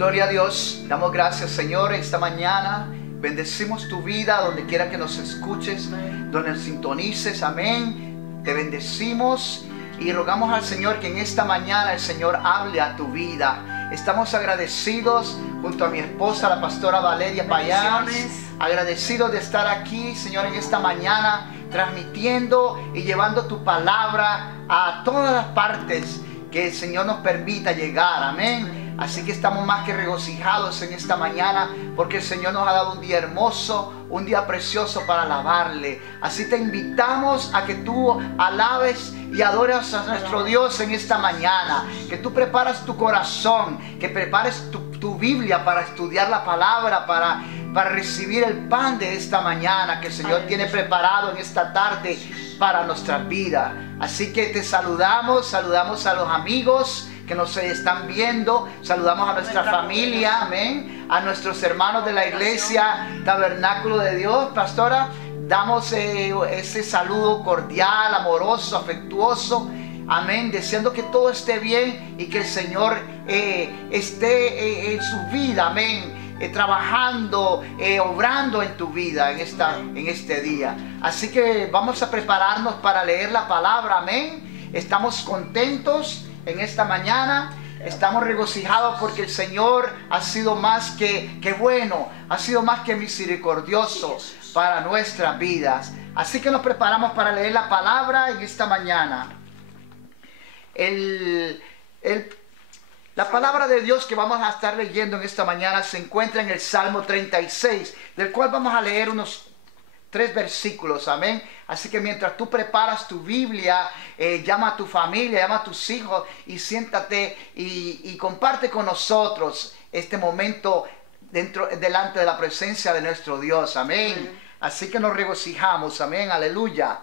Gloria a Dios, damos gracias, Señor, esta mañana. Bendecimos tu vida donde quiera que nos escuches, donde nos sintonices, amén. Te bendecimos y rogamos al Señor que en esta mañana el Señor hable a tu vida. Estamos agradecidos junto a mi esposa, la pastora Valeria Payán, agradecidos de estar aquí, Señor, en esta mañana, transmitiendo y llevando tu palabra a todas las partes que el Señor nos permita llegar, amén. Así que estamos más que regocijados en esta mañana porque el Señor nos ha dado un día hermoso, un día precioso para alabarle. Así te invitamos a que tú alabes y adores a nuestro Dios en esta mañana. Que tú prepares tu corazón, que prepares tu Biblia para estudiar la palabra, para recibir el pan de esta mañana que el Señor tiene preparado en esta tarde para nuestra vida. Así que te saludamos a los amigos que nos están viendo, saludamos a nuestra familia, amén, a nuestros hermanos de la iglesia Tabernáculo de Dios. Pastora, damos ese saludo cordial, amoroso, afectuoso, amén, deseando que todo esté bien y que el Señor esté en su vida, amén, trabajando, obrando en tu vida en este día. Así que vamos a prepararnos para leer la palabra, amén. Estamos contentos en esta mañana, estamos regocijados porque el Señor ha sido más que bueno, ha sido más que misericordioso para nuestras vidas. Así que nos preparamos para leer la palabra en esta mañana. La palabra de Dios que vamos a estar leyendo en esta mañana se encuentra en el Salmo 36, del cual vamos a leer unos 3 versículos, amén. Así que mientras tú preparas tu Biblia, llama a tu familia, llama a tus hijos y siéntate y comparte con nosotros este momento delante de la presencia de nuestro Dios, amén. Así que nos regocijamos, amén, aleluya.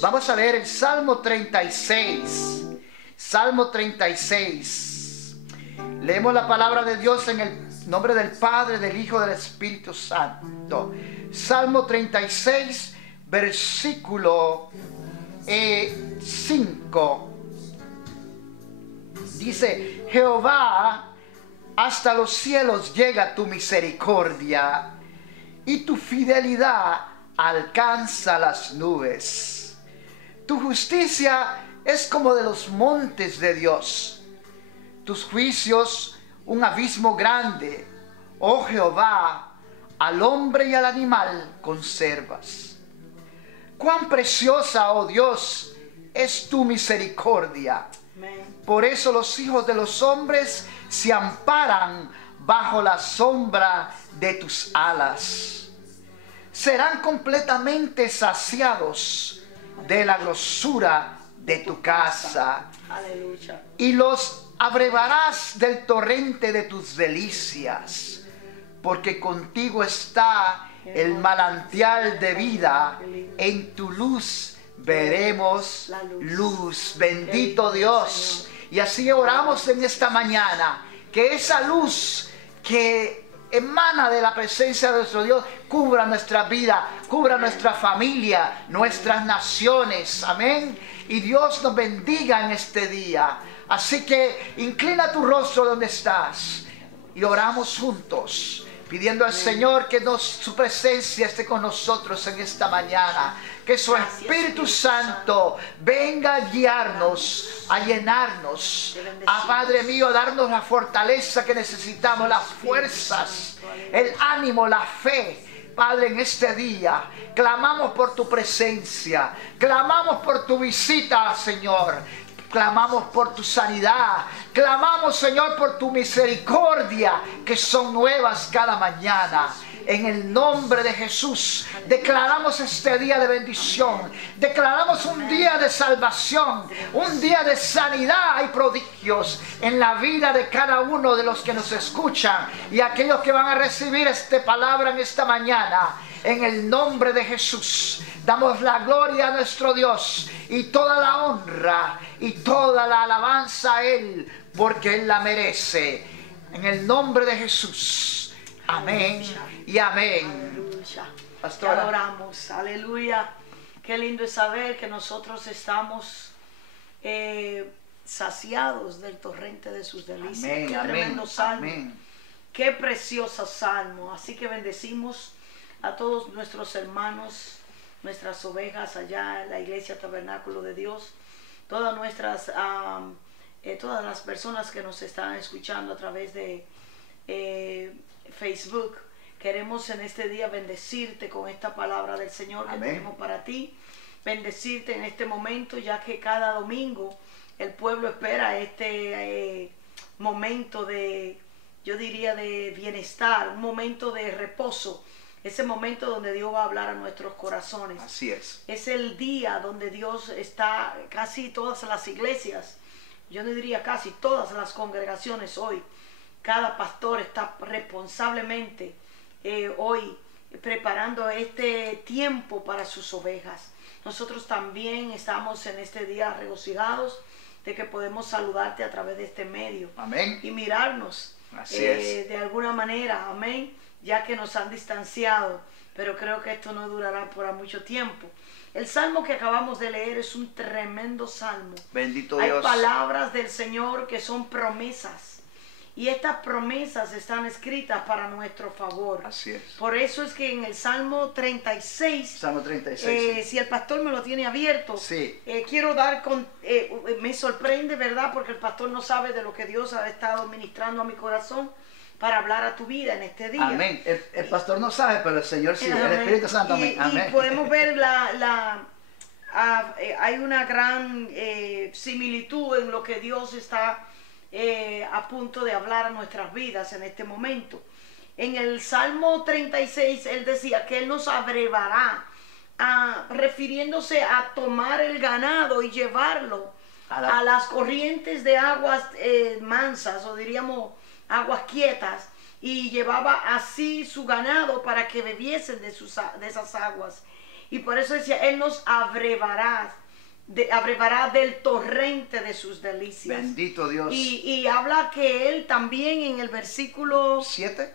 Vamos a leer el Salmo 36. Salmo 36. Leemos la palabra de Dios en el nombre del Padre, del Hijo y del Espíritu Santo. Salmo 36, versículo 5. Dice: Jehová, hasta los cielos llega tu misericordia, y tu fidelidad alcanza las nubes. Tu justicia es como de los montes de Dios, tus juicios un abismo grande. Oh Jehová, al hombre y al animal conservas. Cuán preciosa, oh Dios, es tu misericordia. Por eso los hijos de los hombres se amparan bajo la sombra de tus alas. Serán completamente saciados de la grosura de tu casa. Aleluya. Y los abrevarás del torrente de tus delicias, porque contigo está el manantial de vida, en tu luz veremos luz. Bendito Dios. Y así oramos en esta mañana, que esa luz que emana de la presencia de nuestro Dios cubra nuestra vida, cubra nuestra familia, nuestras naciones, amén. Y Dios nos bendiga en este día. Así que inclina tu rostro donde estás y oramos juntos, pidiendo al Señor que su presencia esté con nosotros en esta mañana. Que su Espíritu Santo venga a guiarnos, a llenarnos, a Padre mío, a darnos la fortaleza que necesitamos, las fuerzas, el ánimo, la fe. Padre, en este día clamamos por tu presencia, clamamos por tu visita, Señor. Clamamos por tu sanidad. Clamamos, Señor, por tu misericordia, que son nuevas cada mañana. En el nombre de Jesús, declaramos este día de bendición. Declaramos un día de salvación, un día de sanidad y prodigios en la vida de cada uno de los que nos escuchan y aquellos que van a recibir esta palabra en esta mañana. En el nombre de Jesús, damos la gloria a nuestro Dios y toda la honra y toda la alabanza a Él, porque Él la merece. En el nombre de Jesús. Amén y amén. Aleluya. Pastora. Te adoramos. Aleluya. Qué lindo es saber que nosotros estamos saciados del torrente de sus delicias. Amén, Qué amén, tremendo salmo. amén. Qué precioso salmo. Así que bendecimos a todos nuestros hermanos, nuestras ovejas allá en la iglesia Tabernáculo de Dios, todas las personas que nos están escuchando a través de Facebook. Queremos en este día bendecirte con esta palabra del Señor que tenemos para ti. Bendecirte en este momento, ya que cada domingo el pueblo espera este momento de, yo diría, de bienestar, un momento de reposo, ese momento donde Dios va a hablar a nuestros corazones. Así es. Es el día donde Dios está, casi todas las iglesias, yo no diría casi todas las congregaciones hoy, cada pastor está responsablemente hoy preparando este tiempo para sus ovejas. Nosotros también estamos en este día regocijados de que podemos saludarte a través de este medio. Amén. Y mirarnos de alguna manera, amén, ya que nos han distanciado, pero creo que esto no durará por mucho tiempo. El salmo que acabamos de leer es un tremendo salmo. Bendito Hay Dios. palabras del Señor que son promesas. Y estas promesas están escritas para nuestro favor. Así es. Por eso es que en el Salmo 36, Salmo 36. si el pastor me lo tiene abierto, Sí. Quiero dar me sorprende, ¿verdad? Porque el pastor no sabe de lo que Dios ha estado ministrando a mi corazón para hablar a tu vida en este día. Amén. El pastor no sabe, pero el Señor sí. Amén. El Espíritu Santo. Amén. Y podemos ver hay una gran similitud en lo que Dios está a punto de hablar a nuestras vidas en este momento. En el Salmo 36 él decía que él nos abrevará, refiriéndose a tomar el ganado y llevarlo a las corrientes de aguas mansas, o diríamos aguas quietas, y llevaba así su ganado para que bebiesen de esas aguas. Y por eso decía, él nos abrevará del torrente de sus delicias. Bendito Dios. Y habla que él también en el versículo 7.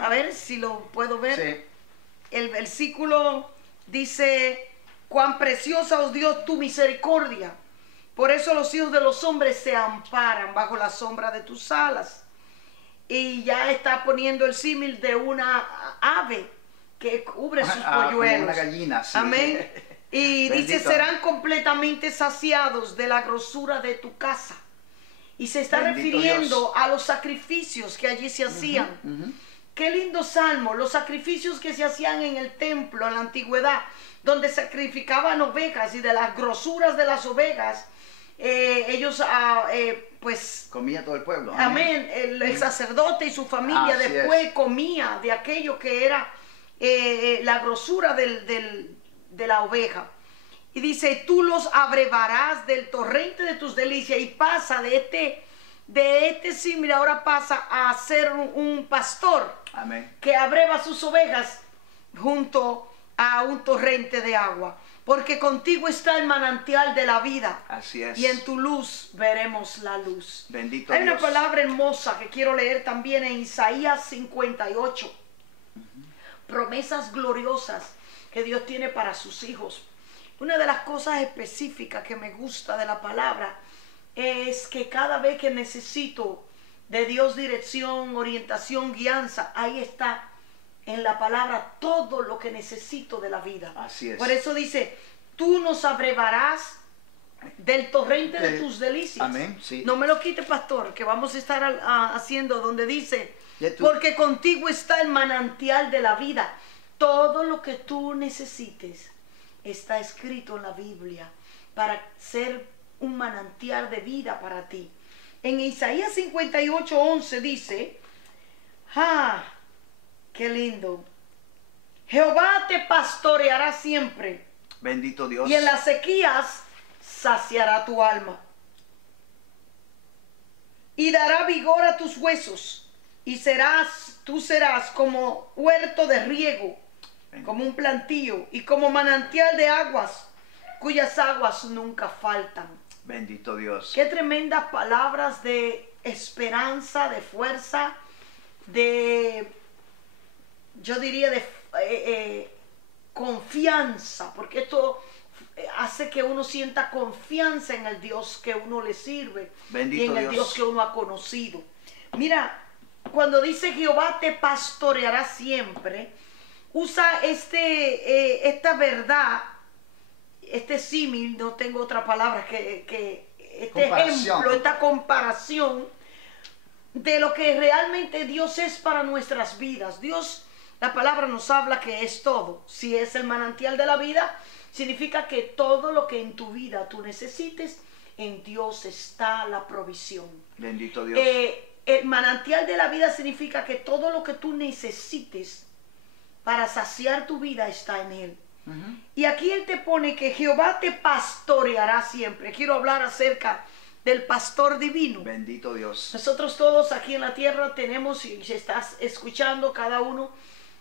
A ver si lo puedo ver. Sí. El versículo dice: cuán preciosa, oh Dios, tu misericordia. Por eso los hijos de los hombres se amparan bajo la sombra de tus alas. Y ya está poniendo el símil de una ave que cubre sus polluelos. Como una gallina, sí. Amén. Y Bendito. dice, serán completamente saciados de la grosura de tu casa. Y se está Bendito refiriendo Dios. a los sacrificios que allí se hacían. Qué lindo salmo, los sacrificios que se hacían en el templo en la antigüedad, donde sacrificaban ovejas, y de las grosuras de las ovejas, ellos pues... comía todo el pueblo. Amén. El sacerdote y su familia Así después comía de aquello que era la grosura de la oveja. Y dice, tú los abrevarás del torrente de tus delicias. Y pasa de este símil, ahora pasa a ser un pastor. Amén. Que abreva sus ovejas junto a un torrente de agua. Porque contigo está el manantial de la vida. Así es. Y en tu luz veremos la luz. Bendito Hay Dios. una palabra hermosa que quiero leer también en Isaías 58. Promesas gloriosas que Dios tiene para sus hijos. Una de las cosas específicas que me gusta de la palabra es que cada vez que necesito de Dios dirección, orientación, guianza, ahí está en la palabra todo lo que necesito de la vida. Así es. Por eso dice, tú nos abrevarás del torrente de tus delicias. Amén, sí. No me lo quite, pastor, que vamos a estar haciendo donde dice, tú... porque contigo está el manantial de la vida. Todo lo que tú necesites está escrito en la Biblia para ser un manantial de vida para ti. En Isaías 58:11 dice, qué lindo. Jehová te pastoreará siempre. Bendito Dios. Y en las sequías saciará tu alma. Y dará vigor a tus huesos. Y tú serás como huerto de riego, como un plantío y como manantial de aguas, cuyas aguas nunca faltan. Bendito Dios. Qué tremendas palabras de esperanza, de fuerza, yo diría de confianza, porque esto hace que uno sienta confianza en el Dios que uno le sirve. Bendito y en el Dios. Dios que uno ha conocido. Mira, cuando dice Jehová te pastoreará siempre, usa esta verdad, este símil, no tengo otra palabra que este ejemplo, esta comparación de lo que realmente Dios es para nuestras vidas. Dios, la palabra nos habla que es todo. Si es el manantial de la vida, significa que todo lo que en tu vida tú necesites, en Dios está la provisión. Bendito Dios. El manantial de la vida significa que todo lo que tú necesites para saciar tu vida está en Él. Y aquí Él te pone que Jehová te pastoreará siempre. Quiero hablar acerca del pastor divino. Bendito Dios. Nosotros todos aquí en la tierra tenemos, y si estás escuchando, cada uno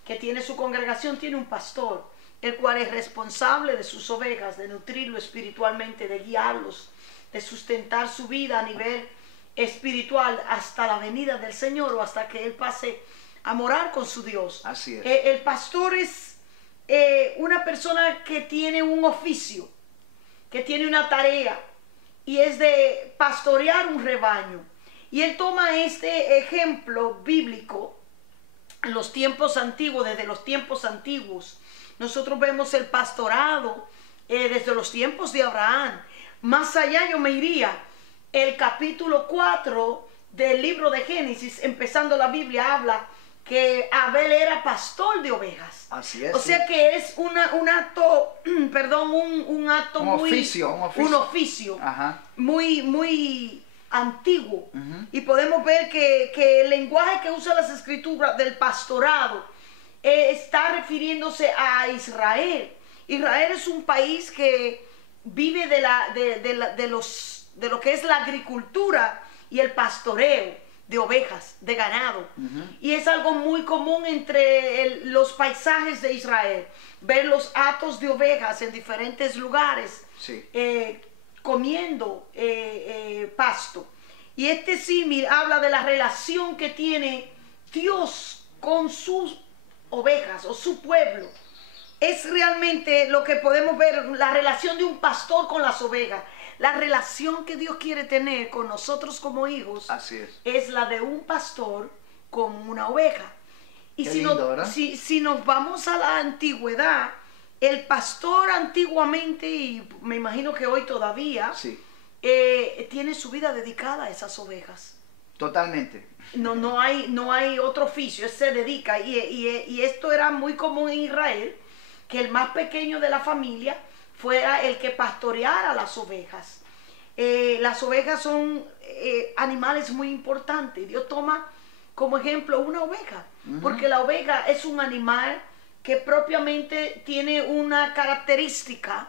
que tiene su congregación tiene un pastor, el cual es responsable de sus ovejas, de nutrirlo espiritualmente, de guiarlos, de sustentar su vida a nivel espiritual hasta la venida del Señor o hasta que Él pase a morar con su Dios. Así es. El pastor es una persona que tiene un oficio, que tiene una tarea, y es de pastorear un rebaño. Y él toma este ejemplo bíblico en los tiempos antiguos, desde los tiempos antiguos. Nosotros vemos el pastorado desde los tiempos de Abraham. Más allá yo me iría, el capítulo 4 del libro de Génesis, empezando la Biblia, habla que Abel era pastor de ovejas. Así es. O sea que es un acto, perdón, un acto un muy... oficio. Ajá. Muy antiguo. Y podemos ver que el lenguaje que usa las escrituras del pastorado está refiriéndose a Israel. Israel es un país que vive de lo que es la agricultura y el pastoreo de ovejas, de ganado. Y es algo muy común entre los paisajes de Israel, ver los hatos de ovejas en diferentes lugares, sí, comiendo pasto. Y este símil habla de la relación que tiene Dios con sus ovejas o su pueblo. Es realmente lo que podemos ver, la relación de un pastor con las ovejas. La relación que Dios quiere tener con nosotros como hijos. Así es la de un pastor con una oveja. Y si nos vamos a la antigüedad, el pastor antiguamente, y me imagino que hoy todavía, sí, tiene su vida dedicada a esas ovejas. Totalmente. No hay otro oficio, él se dedica. Y esto era muy común en Israel, que el más pequeño de la familia fuera el que pastoreara las ovejas. Las ovejas son animales muy importantes. Dios toma como ejemplo una oveja, porque la oveja es un animal que propiamente tiene una característica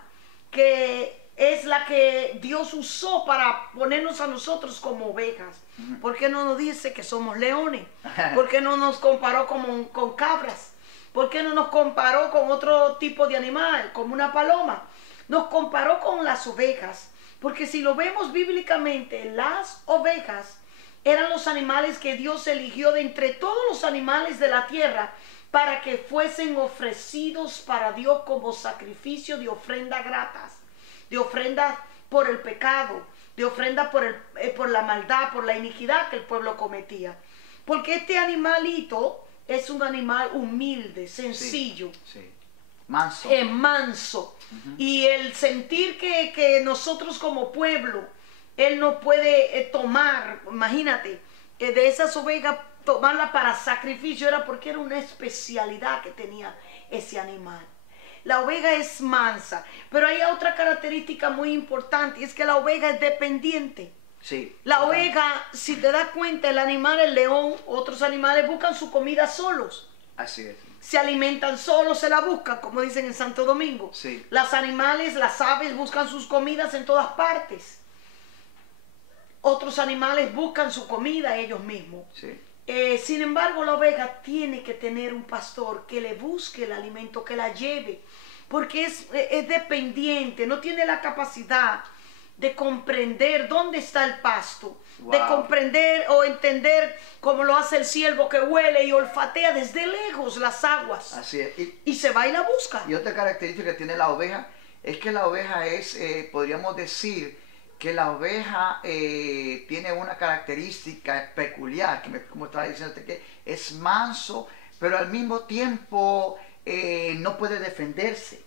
que es la que Dios usó para ponernos a nosotros como ovejas. ¿Por qué no nos dice que somos leones? ¿Por qué no nos comparó con cabras? ¿Por qué no nos comparó con otro tipo de animal, como una paloma? Nos comparó con las ovejas, porque si lo vemos bíblicamente, las ovejas eran los animales que Dios eligió de entre todos los animales de la tierra para que fuesen ofrecidos para Dios como sacrificio de ofrenda gratas, de ofrenda por el pecado, de ofrenda por la maldad, por la iniquidad que el pueblo cometía. Porque este animalito es un animal humilde, sencillo. Sí, sí. Manso. Manso. Y el sentir que nosotros como pueblo, Él no puede tomar, imagínate, de esas ovejas, tomarla para sacrificio, era porque era una especialidad que tenía ese animal. La oveja es mansa, pero hay otra característica muy importante, y es que la oveja es dependiente. Sí. La oveja, si te das cuenta, el animal, el león, otros animales buscan su comida solos. Así es. Se alimentan solos, se la buscan, como dicen en Santo Domingo. Sí. Los animales, las aves buscan sus comidas en todas partes. Otros animales buscan su comida ellos mismos. Sí. Sin embargo, la oveja tiene que tener un pastor que le busque el alimento, que la lleve, porque es dependiente, no tiene la capacidad de comprender dónde está el pasto, de comprender o entender cómo lo hace el ciervo que huele y olfatea desde lejos las aguas. Así es. Y se va y la busca. Y otra característica que tiene la oveja es que la oveja es, podríamos decir, que la oveja tiene una característica peculiar, como estaba diciendo, que es manso, pero al mismo tiempo no puede defenderse.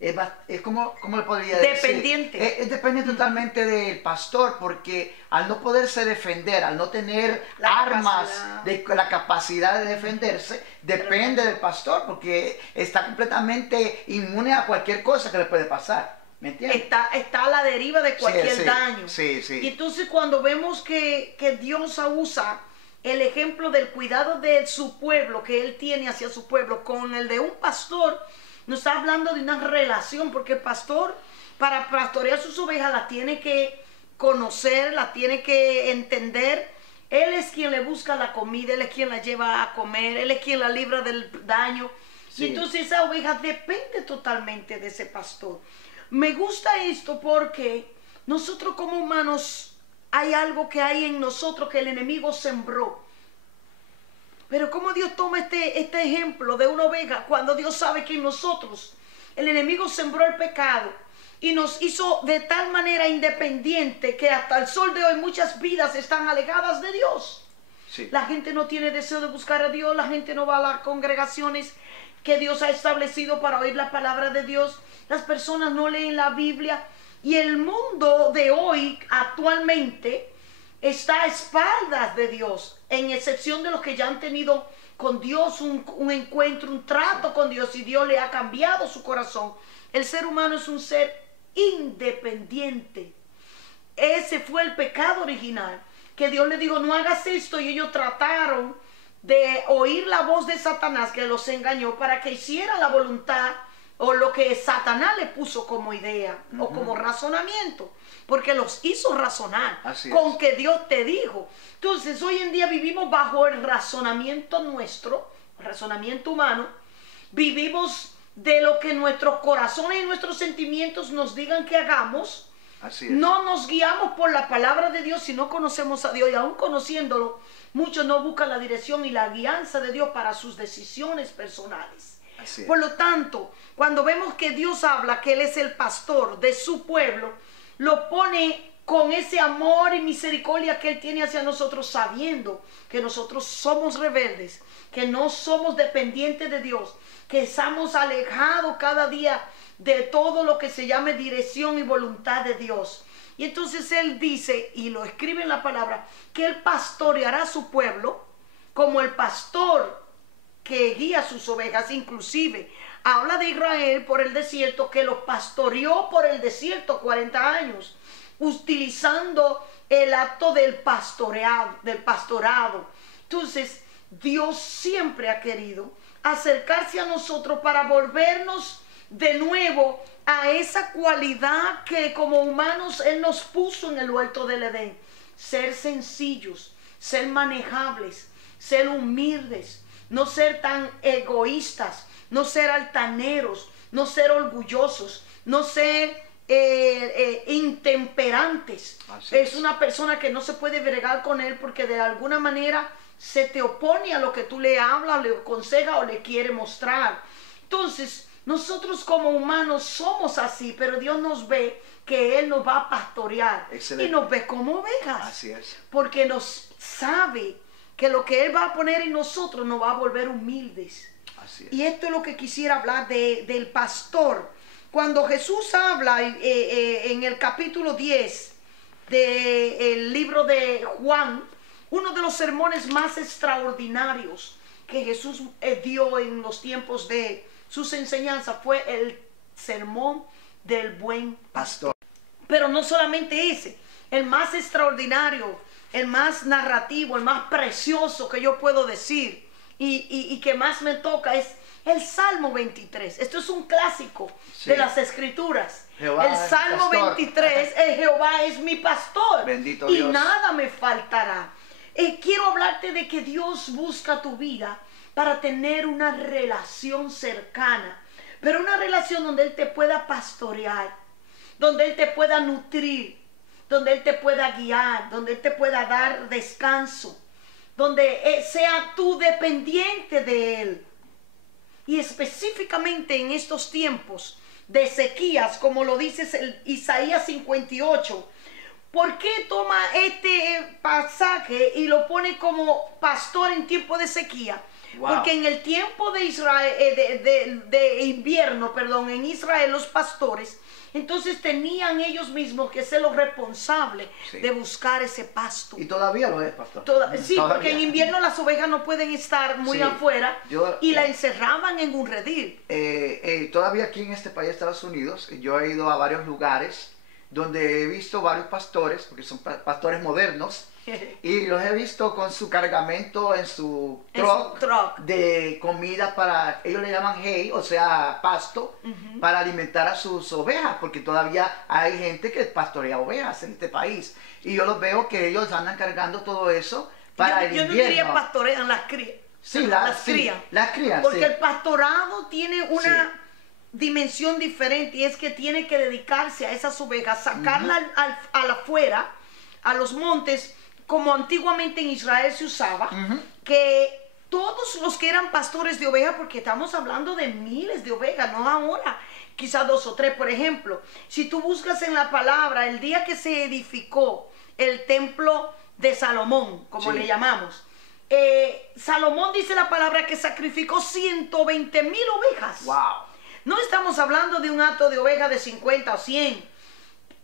Es como le podría decir. Dependiente. Es dependiente totalmente del pastor, porque al no poderse defender, al no tener la capacidad de defenderse, depende del pastor, porque está completamente inmune a cualquier cosa que le puede pasar. ¿Me entiendes? Está a la deriva de cualquier daño. Sí. Y entonces cuando vemos que Dios usa el ejemplo del cuidado de su pueblo, que Él tiene hacia su pueblo, con el de un pastor, nos está hablando de una relación, porque el pastor, para pastorear sus ovejas, las tiene que conocer, las tiene que entender. Él es quien le busca la comida, Él es quien la lleva a comer, Él es quien la libra del daño. Sí. Y entonces esa oveja depende totalmente de ese pastor. Me gusta esto porque nosotros como humanos hay algo que hay en nosotros que el enemigo sembró. Pero como Dios toma este ejemplo de una oveja cuando Dios sabe que en nosotros el enemigo sembró el pecado y nos hizo de tal manera independiente que hasta el sol de hoy muchas vidas están alejadas de Dios. Sí. La gente no tiene deseo de buscar a Dios, la gente no va a las congregaciones que Dios ha establecido para oír la palabra de Dios. Las personas no leen la Biblia y el mundo de hoy actualmente está a espaldas de Dios, en excepción de los que ya han tenido con Dios un encuentro, un trato con Dios y Dios le ha cambiado su corazón. El ser humano es un ser independiente. Ese fue el pecado original, que Dios le dijo no hagas esto, y ellos trataron de oír la voz de Satanás, que los engañó para que hicieran la voluntad o lo que Satanás le puso como idea o como razonamiento, porque los hizo razonar con que Dios te dijo. Entonces hoy en día vivimos bajo el razonamiento nuestro, el razonamiento humano, vivimos de lo que nuestros corazones y nuestros sentimientos nos digan que hagamos. No nos guiamos por la palabra de Dios si no conocemos a Dios, y aún conociéndolo, muchos no buscan la dirección y la guianza de Dios para sus decisiones personales. Por lo tanto, cuando vemos que Dios habla que Él es el pastor de su pueblo, lo pone con ese amor y misericordia que Él tiene hacia nosotros, sabiendo que nosotros somos rebeldes, que no somos dependientes de Dios, que estamos alejados cada día de todo lo que se llame dirección y voluntad de Dios. Y entonces Él dice, y lo escribe en la palabra, que Él pastoreará a su pueblo como el pastor que guía sus ovejas. Inclusive habla de Israel por el desierto, que los pastoreó por el desierto 40 años, utilizando el acto del pastorado. Entonces Dios siempre ha querido acercarse a nosotros para volvernos de nuevo a esa cualidad que como humanos Él nos puso en el huerto del Edén: ser sencillos, ser manejables, ser humildes, no ser tan egoístas, no ser altaneros, no ser orgullosos, no ser intemperantes. Es una persona que no se puede bregar con él porque de alguna manera se te opone a lo que tú le hablas, le aconsejas o le quiere mostrar. Entonces nosotros como humanos somos así, pero Dios nos ve que Él nos va a pastorear. Excelente. Y nos ve como ovejas. Así es. Porque nos sabe que lo que Él va a poner en nosotros nos va a volver humildes. Así es. Y esto es lo que quisiera hablar del pastor. Cuando Jesús habla en el capítulo 10 del libro de Juan, uno de los sermones más extraordinarios que Jesús dio en los tiempos de sus enseñanzas fue el sermón del buen pastor. Pero no solamente ese, el más extraordinario, el más narrativo, el más precioso que yo puedo decir y que más me toca es el Salmo 23. Esto es un clásico de las Escrituras. Jehová el Salmo 23 es Jehová es mi pastor. Bendito y Dios. Nada me faltará. Quiero hablarte de que Dios busca tu vida para tener una relación cercana, pero una relación donde Él te pueda pastorear, donde Él te pueda nutrir, donde Él te pueda guiar, donde Él te pueda dar descanso, donde sea tú dependiente de Él. Y específicamente en estos tiempos de sequías, como lo dice Isaías 58, ¿por qué toma este pasaje y lo pone como pastor en tiempo de sequía? Wow. Porque en el tiempo de Israel, de invierno, perdón, en Israel los pastores, entonces tenían ellos mismos que ser los responsables de buscar ese pasto. Y todavía lo es, pastor. Sí, Todavía. porque en invierno las ovejas no pueden estar muy afuera y la encerraban en un redil. Todavía aquí en este país, Estados Unidos, yo he ido a varios lugares donde he visto varios pastores, porque son pastores modernos, y los he visto con su cargamento en su truck de comida para, ellos le llaman hay, o sea, pasto, para alimentar a sus ovejas, porque todavía hay gente que pastorea ovejas en este país. Y yo los veo que ellos andan cargando todo eso para el invierno. Yo no diría pastorean, las crías. Sí, las crías. Porque el pastorado tiene una dimensión diferente, y es que tiene que dedicarse a esas ovejas, sacarlas afuera, a los montes, como antiguamente en Israel se usaba, que todos los que eran pastores de ovejas, porque estamos hablando de miles de ovejas, no ahora, quizás 2 o 3, por ejemplo. Si tú buscas en la palabra, el día que se edificó el templo de Salomón, como le llamamos, Salomón, dice la palabra, que sacrificó 120,000 ovejas. Wow. No estamos hablando de un hato de ovejas de 50 o 100.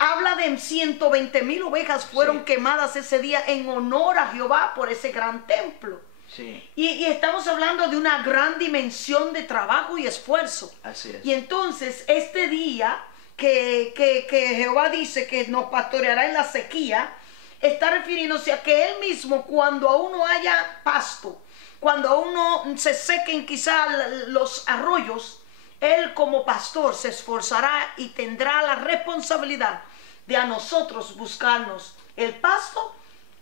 Habla de 120,000 ovejas fueron quemadas ese día en honor a Jehová por ese gran templo. Sí. Y estamos hablando de una gran dimensión de trabajo y esfuerzo. Así es. Y entonces este día que Jehová dice que nos pastoreará en la sequía, está refiriéndose a que Él mismo, cuando aún no haya pasto, cuando aún no se sequen quizá los arroyos, Él como pastor se esforzará y tendrá la responsabilidad de a nosotros buscarnos el pasto,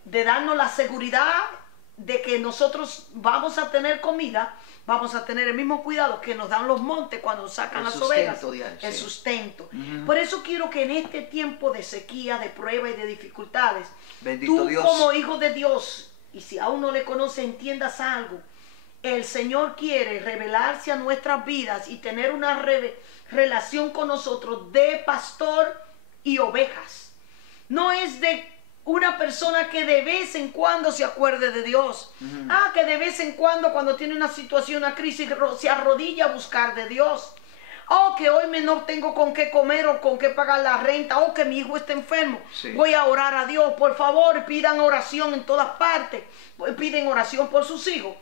de darnos la seguridad de que nosotros vamos a tener comida, vamos a tener el mismo cuidado que nos dan los montes cuando sacan las ovejas, el sustento. Por eso quiero que en este tiempo de sequía, de prueba y de dificultades, bendito tú Dios, como hijo de Dios, y si aún no le conoces, entiendas algo. El Señor quiere revelarse a nuestras vidas y tener una relación con nosotros de pastor y ovejas. No es de una persona que de vez en cuando se acuerde de Dios. Que de vez en cuando tiene una situación, una crisis, se arrodilla a buscar de Dios. Que hoy no tengo con qué comer o con qué pagar la renta. Que mi hijo está enfermo. Voy a orar a Dios. Por favor, pidan oración en todas partes. Piden oración por sus hijos.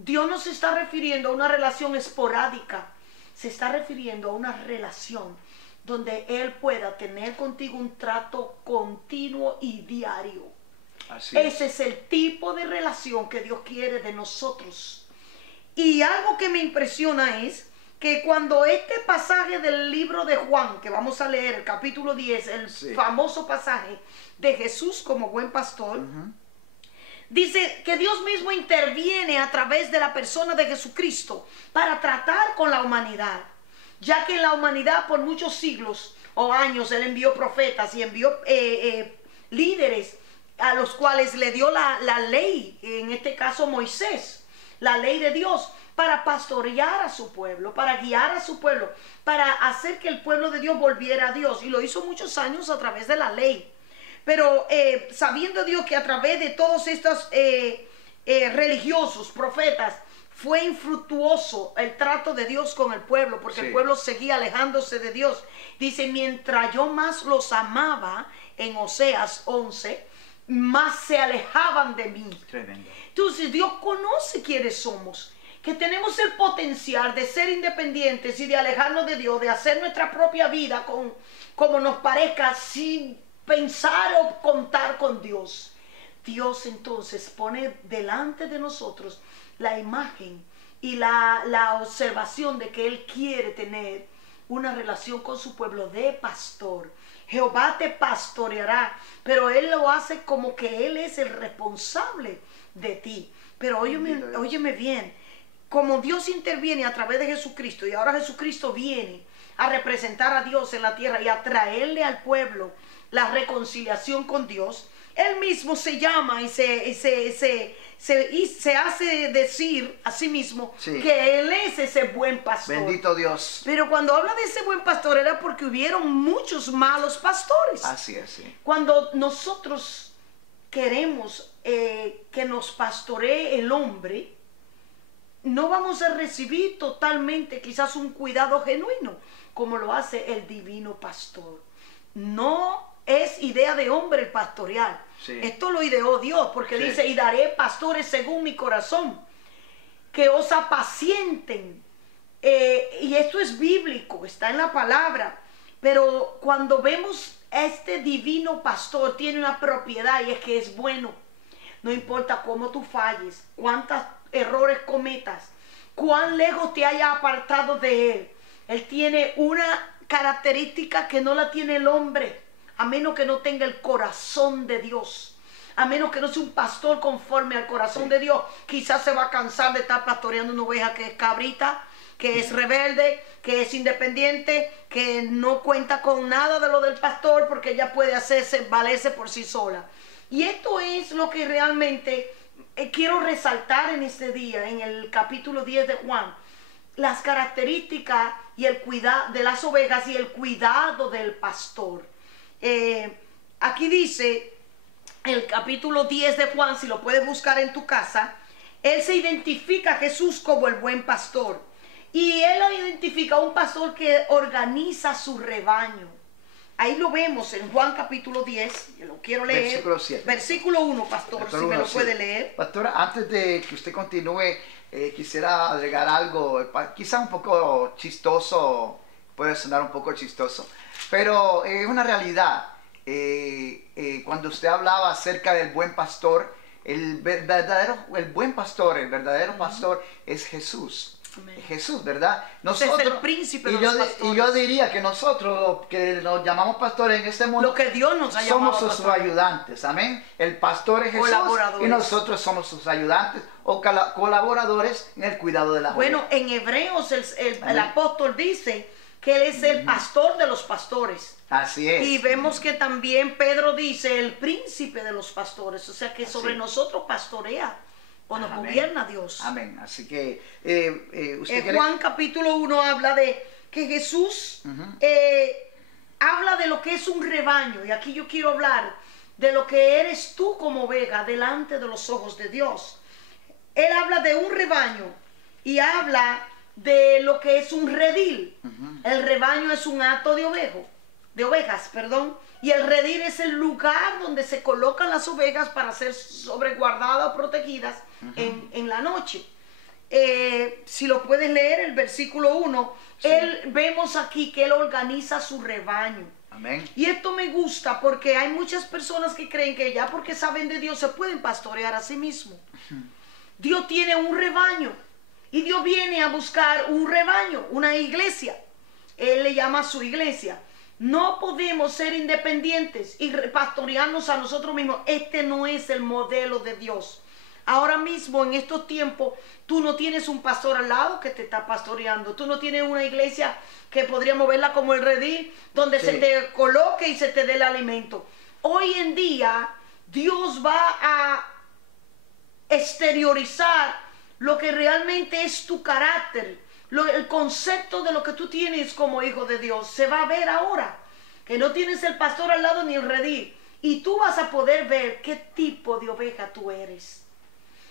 Dios no se está refiriendo a una relación esporádica, se está refiriendo a una relación donde Él pueda tener contigo un trato continuo y diario. Ese es el tipo de relación que Dios quiere de nosotros. Y algo que me impresiona es que cuando este pasaje del libro de Juan, que vamos a leer, el capítulo 10, el famoso pasaje de Jesús como buen pastor, dice que Dios mismo interviene a través de la persona de Jesucristo para tratar con la humanidad, ya que en la humanidad por muchos siglos o años Él envió profetas y envió líderes a los cuales le dio la ley, en este caso Moisés, la ley de Dios, para pastorear a su pueblo, para guiar a su pueblo, para hacer que el pueblo de Dios volviera a Dios, y lo hizo muchos años a través de la ley. Pero sabiendo Dios que a través de todos estos religiosos, profetas, fue infructuoso el trato de Dios con el pueblo, porque el pueblo seguía alejándose de Dios. Dice, mientras yo más los amaba, en Oseas 11, más se alejaban de mí. Tremendo. Entonces Dios conoce quiénes somos, que tenemos el potencial de ser independientes y de alejarnos de Dios, de hacer nuestra propia vida como nos parezca, sin pensar o contar con Dios. Dios entonces pone delante de nosotros la imagen y la observación de que Él quiere tener una relación con su pueblo de pastor. Jehová te pastoreará, pero Él lo hace como que Él es el responsable de ti. Pero óyeme bien, como Dios interviene a través de Jesucristo, y ahora Jesucristo viene a representar a Dios en la tierra y a traerle al pueblo la reconciliación con Dios, Él mismo se llama y se hace decir a sí mismo Sí. que Él es ese buen pastor. Bendito Dios. Pero cuando habla de ese buen pastor era porque hubieron muchos malos pastores. Así es, sí. Cuando nosotros queremos que nos pastoree el hombre, no vamos a recibir totalmente quizás un cuidado genuino como lo hace el divino pastor. No es idea de hombre el pastorear. Sí. Esto lo ideó Dios, porque Sí. dice, y daré pastores según mi corazón, que os apacienten. Y esto es bíblico, está en la palabra. Pero cuando vemos este divino pastor, tiene una propiedad y es que es bueno. No importa cómo tú falles, cuántos errores cometas, cuán lejos te haya apartado de Él. Él tiene una característica que no la tiene el hombre, a menos que no tenga el corazón de Dios. A menos que no sea un pastor conforme al corazón de Dios, quizás se va a cansar de estar pastoreando una oveja que es cabrita, que es rebelde, que es independiente, que no cuenta con nada de lo del pastor porque ella puede valerse por sí sola. Y esto es lo que realmente quiero resaltar en este día, en el capítulo 10 de Juan. Las características y el cuidado de las ovejas y el cuidado del pastor. Aquí dice el capítulo 10 de Juan, si lo puedes buscar en tu casa, él se identifica a Jesús como el buen pastor. Y él lo identifica a un pastor que organiza su rebaño. Ahí lo vemos en Juan capítulo 10, yo lo quiero leer. Versículo 7. Versículo 1, pastor, Versículo si me 1, lo puede sí. leer. Pastora, antes de que usted continúe, quisiera agregar algo, quizá un poco chistoso, puede sonar un poco chistoso, pero es una realidad. Cuando usted hablaba acerca del buen pastor, el buen pastor, el verdadero pastor es Jesús. Amén. Jesús, ¿verdad? Ese es el príncipe de los pastores. Y yo diría que nosotros, que nos llamamos pastores en este mundo, Lo que Dios nos ha llamado somos sus pastores. ayudantes, amén. El pastor es Jesús Colaboradores. y nosotros somos sus ayudantes o colaboradores en el cuidado de las Bueno, ovejas. en Hebreos el Amén. apóstol dice que él es el pastor de los pastores. Así es. Y vemos que también Pedro dice el príncipe de los pastores. O sea que sobre es. nosotros pastorea o nos Amén. gobierna Dios. Amén. Así que usted En quiere... Juan capítulo 1 habla de que Jesús habla de lo que es un rebaño. Y aquí yo quiero hablar de lo que eres tú como oveja delante de los ojos de Dios. Él habla de un rebaño y habla de lo que es un redil. El rebaño es un hato de ovejas, y el redil es el lugar donde se colocan las ovejas para ser sobreguardadas o protegidas en la noche. Si lo puedes leer, el versículo 1, Sí. vemos aquí que él organiza su rebaño. Amén. Y esto me gusta porque hay muchas personas que creen que ya porque saben de Dios se pueden pastorear a sí mismos. Dios tiene un rebaño y Dios viene a buscar un rebaño, una iglesia. Él le llama a su iglesia. No podemos ser independientes y pastorearnos a nosotros mismos. Este no es el modelo de Dios. Ahora mismo, en estos tiempos, tú no tienes un pastor al lado que te está pastoreando. Tú no tienes una iglesia que podríamos verla como el redil, donde Sí. se te coloque y se te dé el alimento. Hoy en día, Dios va a exteriorizar lo que realmente es tu carácter. El concepto de lo que tú tienes como hijo de Dios se va a ver ahora. Que no tienes el pastor al lado ni el redil. Y tú vas a poder ver qué tipo de oveja tú eres.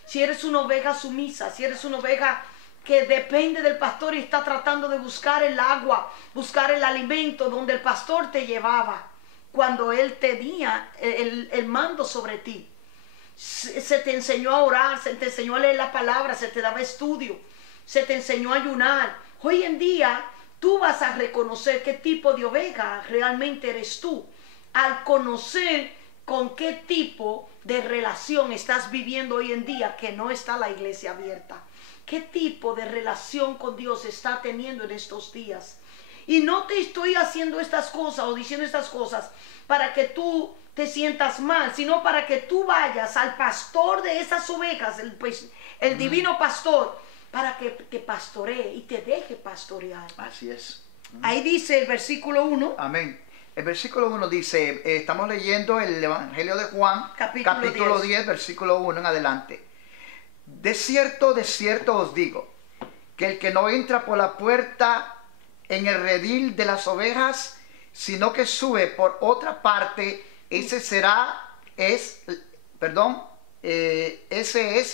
Si eres una oveja sumisa, si eres una oveja que depende del pastor y está tratando de buscar el agua, buscar el alimento donde el pastor te llevaba cuando él tenía el mando sobre ti. Se te enseñó a orar, se te enseñó a leer la palabra, se te daba estudio, se te enseñó a ayunar. Hoy en día tú vas a reconocer qué tipo de oveja realmente eres tú al conocer con qué tipo de relación estás viviendo hoy en día que no está la iglesia abierta. ¿Qué tipo de relación con Dios está teniendo en estos días? Y no te estoy haciendo estas cosas o diciendo estas cosas para que tú te sientas mal, sino para que tú vayas al pastor de esas ovejas, el divino pastor, para que te pastoree y te deje pastorear. Así es. Ahí dice el versículo 1. Amén. El versículo 1 dice, estamos leyendo el Evangelio de Juan, capítulo 10, versículo 1 en adelante. De cierto os digo, que el que no entra por la puerta en el redil de las ovejas, sino que sube por otra parte, ese es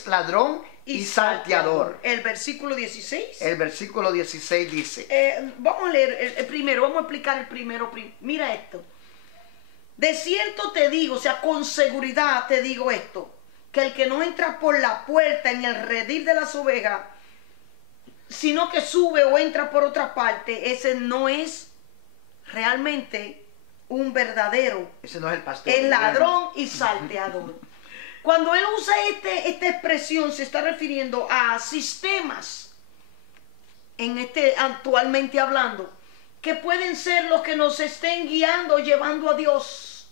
ladrón y salteador. El versículo 16. El versículo 16 dice. Vamos a leer el primero, vamos a explicar el primero. Mira esto. De cierto te digo, o sea, con seguridad te digo esto, que el que no entra por la puerta en el redil de las ovejas, sino que sube o entra por otra parte, ese no es realmente un verdadero. Ese no es el pastor. Es ladrón y salteador. Cuando él usa esta expresión, se está refiriendo a sistemas, actualmente hablando, que pueden ser los que nos estén guiando, llevando a Dios,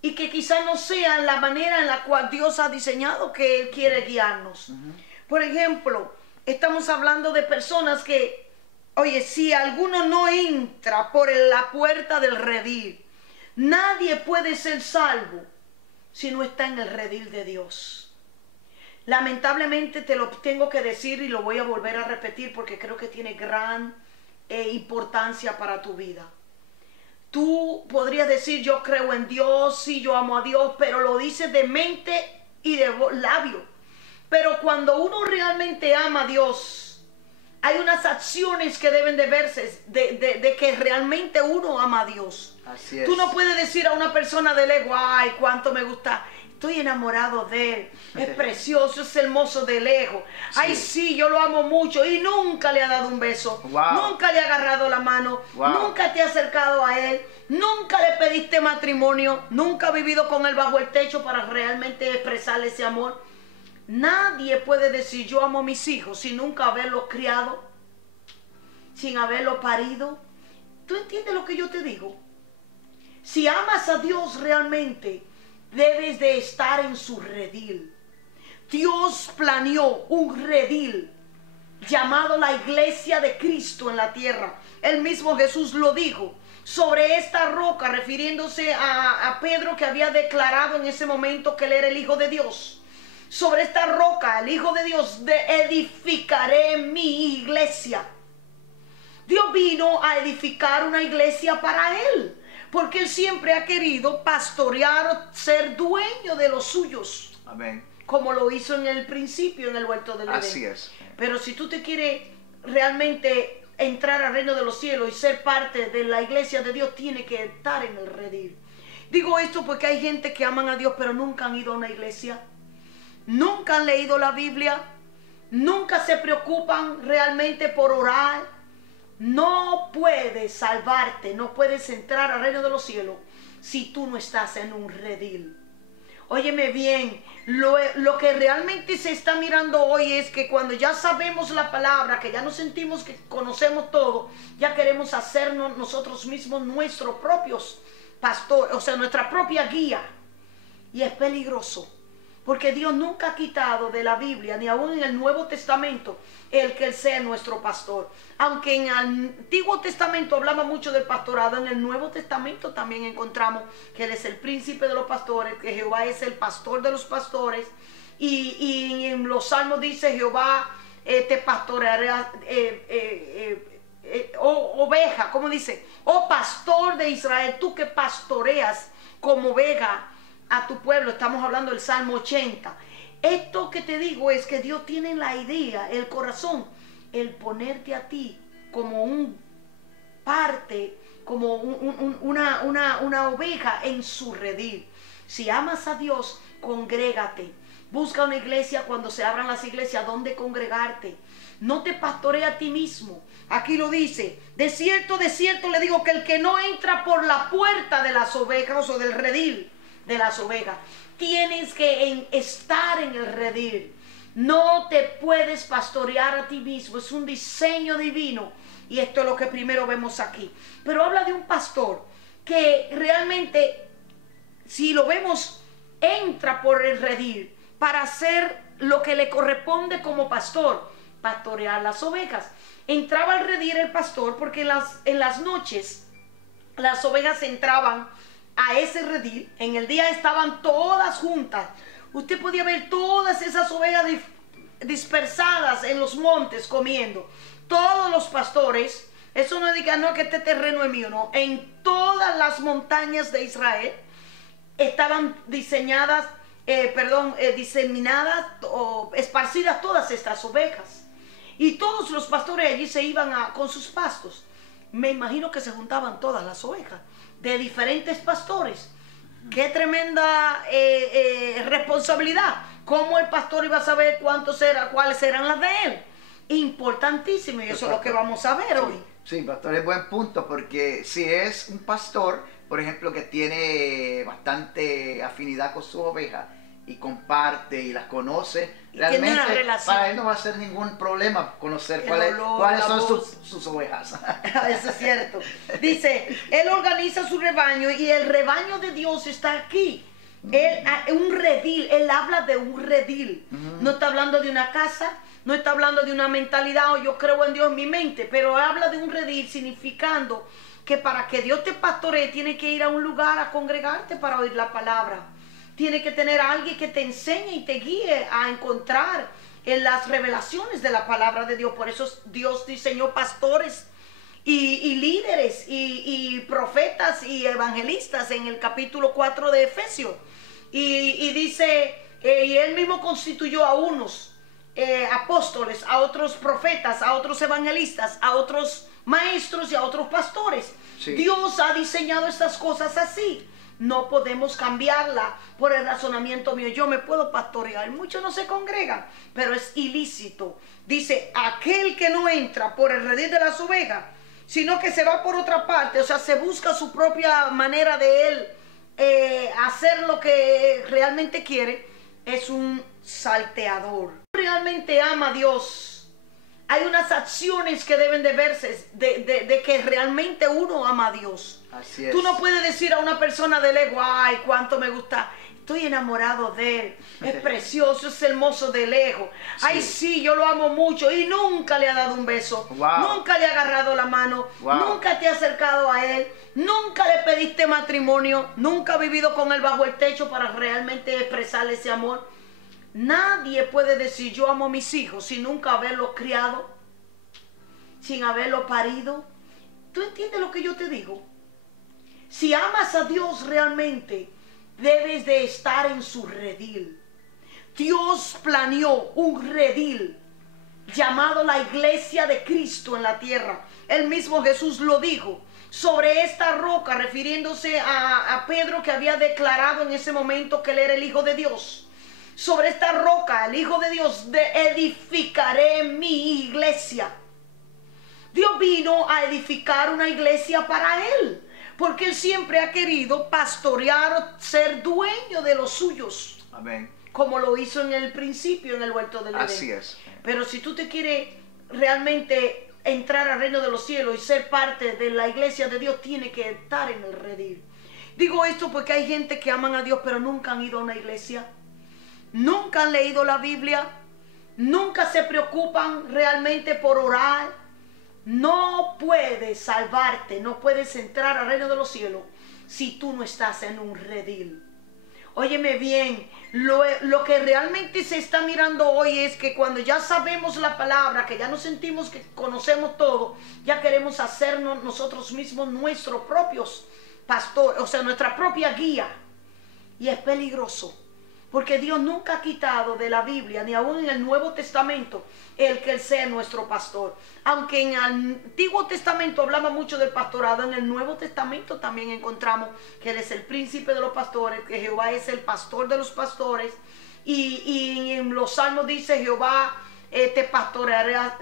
y que quizás no sean la manera en la cual Dios ha diseñado que Él quiere guiarnos. Por ejemplo, estamos hablando de personas que, oye, si alguno no entra por la puerta del redil, nadie puede ser salvo si no está en el redil de Dios. Lamentablemente te lo tengo que decir y lo voy a volver a repetir porque creo que tiene gran importancia para tu vida. Tú podrías decir, yo creo en Dios, sí, yo amo a Dios, pero lo dices de mente y de labio. Pero cuando uno realmente ama a Dios, hay unas acciones que deben de verse de que realmente uno ama a Dios. Así es. Tú no puedes decir a una persona del ego, ay, cuánto me gusta, estoy enamorado de él, es precioso, es hermoso de lejos. Sí. Ay, sí, yo lo amo mucho y nunca le ha dado un beso, nunca le ha agarrado la mano, nunca te ha acercado a él, nunca le pediste matrimonio, nunca ha vivido con él bajo el techo para realmente expresarle ese amor. Nadie puede decir yo amo a mis hijos sin nunca haberlos criado, sin haberlos parido. ¿Tú entiendes lo que yo te digo? Si amas a Dios realmente, debes de estar en su redil. Dios planeó un redil llamado la iglesia de Cristo en la tierra. El mismo Jesús lo dijo. Sobre esta roca, refiriéndose a Pedro, que había declarado en ese momento que él era el Hijo de Dios. Sobre esta roca, el Hijo de Dios, edificaré mi iglesia. Dios vino a edificar una iglesia para él, porque él siempre ha querido pastorear, ser dueño de los suyos. Amén. Como lo hizo en el principio en el huerto del Edén. Así es. Pero si tú te quieres realmente entrar al reino de los cielos y ser parte de la iglesia de Dios, tienes que estar en el redil. Digo esto porque hay gente que aman a Dios pero nunca han ido a una iglesia, nunca han leído la Biblia, nunca se preocupan realmente por orar. No puedes salvarte, no puedes entrar al reino de los cielos si tú no estás en un redil. Óyeme bien, lo que realmente se está mirando hoy es que cuando ya sabemos la palabra, que ya nos sentimos que conocemos todo, ya queremos hacernos nosotros mismos nuestros propios pastores, o sea, nuestra propia guía. Y es peligroso, porque Dios nunca ha quitado de la Biblia, ni aún en el Nuevo Testamento, el que Él sea nuestro pastor. Aunque en el Antiguo Testamento hablaba mucho del pastorado, en el Nuevo Testamento también encontramos que Él es el príncipe de los pastores, que Jehová es el pastor de los pastores. Y en los Salmos dice, Jehová te pastoreará, oveja, ¿cómo dice? Oh pastor de Israel, tú que pastoreas como oveja a tu pueblo. Estamos hablando del Salmo 80. Esto que te digo es que Dios tiene la idea, el corazón, el ponerte a ti como un parte, como una oveja en su redil. Si amas a Dios, congrégate. Busca una iglesia cuando se abran las iglesias donde congregarte. No te pastorea a ti mismo. Aquí lo dice, de cierto le digo que el que no entra por la puerta de las ovejas o del redil de las ovejas, tienes que estar en el redil. No te puedes pastorear a ti mismo, es un diseño divino. Y esto es lo que primero vemos aquí. Pero habla de un pastor que realmente, si lo vemos, entra por el redil para hacer lo que le corresponde como pastor, pastorear las ovejas. Entraba al redil el pastor porque en las noches las ovejas entraban a ese redil, en el día estaban todas juntas. Usted podía ver todas esas ovejas dispersadas en los montes comiendo. Todos los pastores, eso no diga, no, que este terreno es mío, no. En todas las montañas de Israel estaban diseminadas o esparcidas todas estas ovejas. Y todos los pastores allí se iban con sus pastos. Me imagino que se juntaban todas las ovejas de diferentes pastores. Qué tremenda responsabilidad. ¿Cómo el pastor iba a saber cuáles eran las de él? Importantísimo, y eso es lo que vamos a ver hoy. Sí, pastor, es buen punto, porque si es un pastor, por ejemplo, que tiene bastante afinidad con sus ovejas y comparte y las conoce, Y realmente tiene una relación. para él no va a ser ningún problema conocer El cuáles olor, la son voz. sus ovejas. Eso es cierto. Dice, él organiza su rebaño y el rebaño de Dios está aquí. Un redil, él habla de un redil. No está hablando de una casa, no está hablando de una mentalidad o yo creo en Dios en mi mente, pero habla de un redil significando que para que Dios te pastoree tiene que ir a un lugar a congregarte para oír la palabra. Tiene que tener a alguien que te enseñe y te guíe a encontrar en las revelaciones de la palabra de Dios. Por eso Dios diseñó pastores y líderes y profetas y evangelistas en el capítulo 4 de Efesios. Y dice, y él mismo constituyó a unos apóstoles, a otros profetas, a otros evangelistas, a otros maestros y a otros pastores. Sí. Dios ha diseñado estas cosas así. No podemos cambiarla por el razonamiento mío. Yo me puedo pastorear. Muchos no se congregan, pero es ilícito. Dice, aquel que no entra por el redil de las ovejas, sino que se va por otra parte, o sea, se busca su propia manera de él hacer lo que realmente quiere, es un salteador. Realmente ama a Dios. Hay unas acciones que deben de verse de que realmente uno ama a Dios. Así es. Tú no puedes decir a una persona del ego, ay, cuánto me gusta, estoy enamorado de él, es precioso, es hermoso de lejos. Sí. Ay, sí, yo lo amo mucho y nunca le ha dado un beso, nunca le ha agarrado la mano, nunca te ha acercado a él, nunca le pediste matrimonio, nunca ha vivido con él bajo el techo para realmente expresarle ese amor. Nadie puede decir yo amo a mis hijos sin nunca haberlos criado, sin haberlos parido. ¿Tú entiendes lo que yo te digo? Si amas a Dios realmente, debes de estar en su redil. Dios planeó un redil llamado la iglesia de Cristo en la tierra. El mismo Jesús lo dijo. Sobre esta roca, refiriéndose a Pedro, que había declarado en ese momento que él era el Hijo de Dios. Sobre esta roca, el Hijo de Dios, edificaré mi iglesia. Dios vino a edificar una iglesia para él, porque él siempre ha querido pastorear, ser dueño de los suyos. Amén. Como lo hizo en el principio, en el huerto del Edén. Así es. Pero si tú te quieres realmente entrar al reino de los cielos y ser parte de la iglesia de Dios, tiene que estar en el redil. Digo esto porque hay gente que aman a Dios, pero nunca han ido a una iglesia. Nunca han leído la Biblia, nunca se preocupan realmente por orar. No puedes salvarte, no puedes entrar al reino de los cielos si tú no estás en un redil. Óyeme bien, lo que realmente se está mirando hoy es que cuando ya sabemos la palabra, que ya nos sentimos que conocemos todo, ya queremos hacernos nosotros mismos nuestros propios pastores, o sea, nuestra propia guía. Y es peligroso. Porque Dios nunca ha quitado de la Biblia, ni aún en el Nuevo Testamento, el que Él sea nuestro pastor. Aunque en el Antiguo Testamento hablaba mucho del pastorado, en el Nuevo Testamento también encontramos que Él es el príncipe de los pastores, que Jehová es el pastor de los pastores. Y en los Salmos dice, Jehová te pastoreará,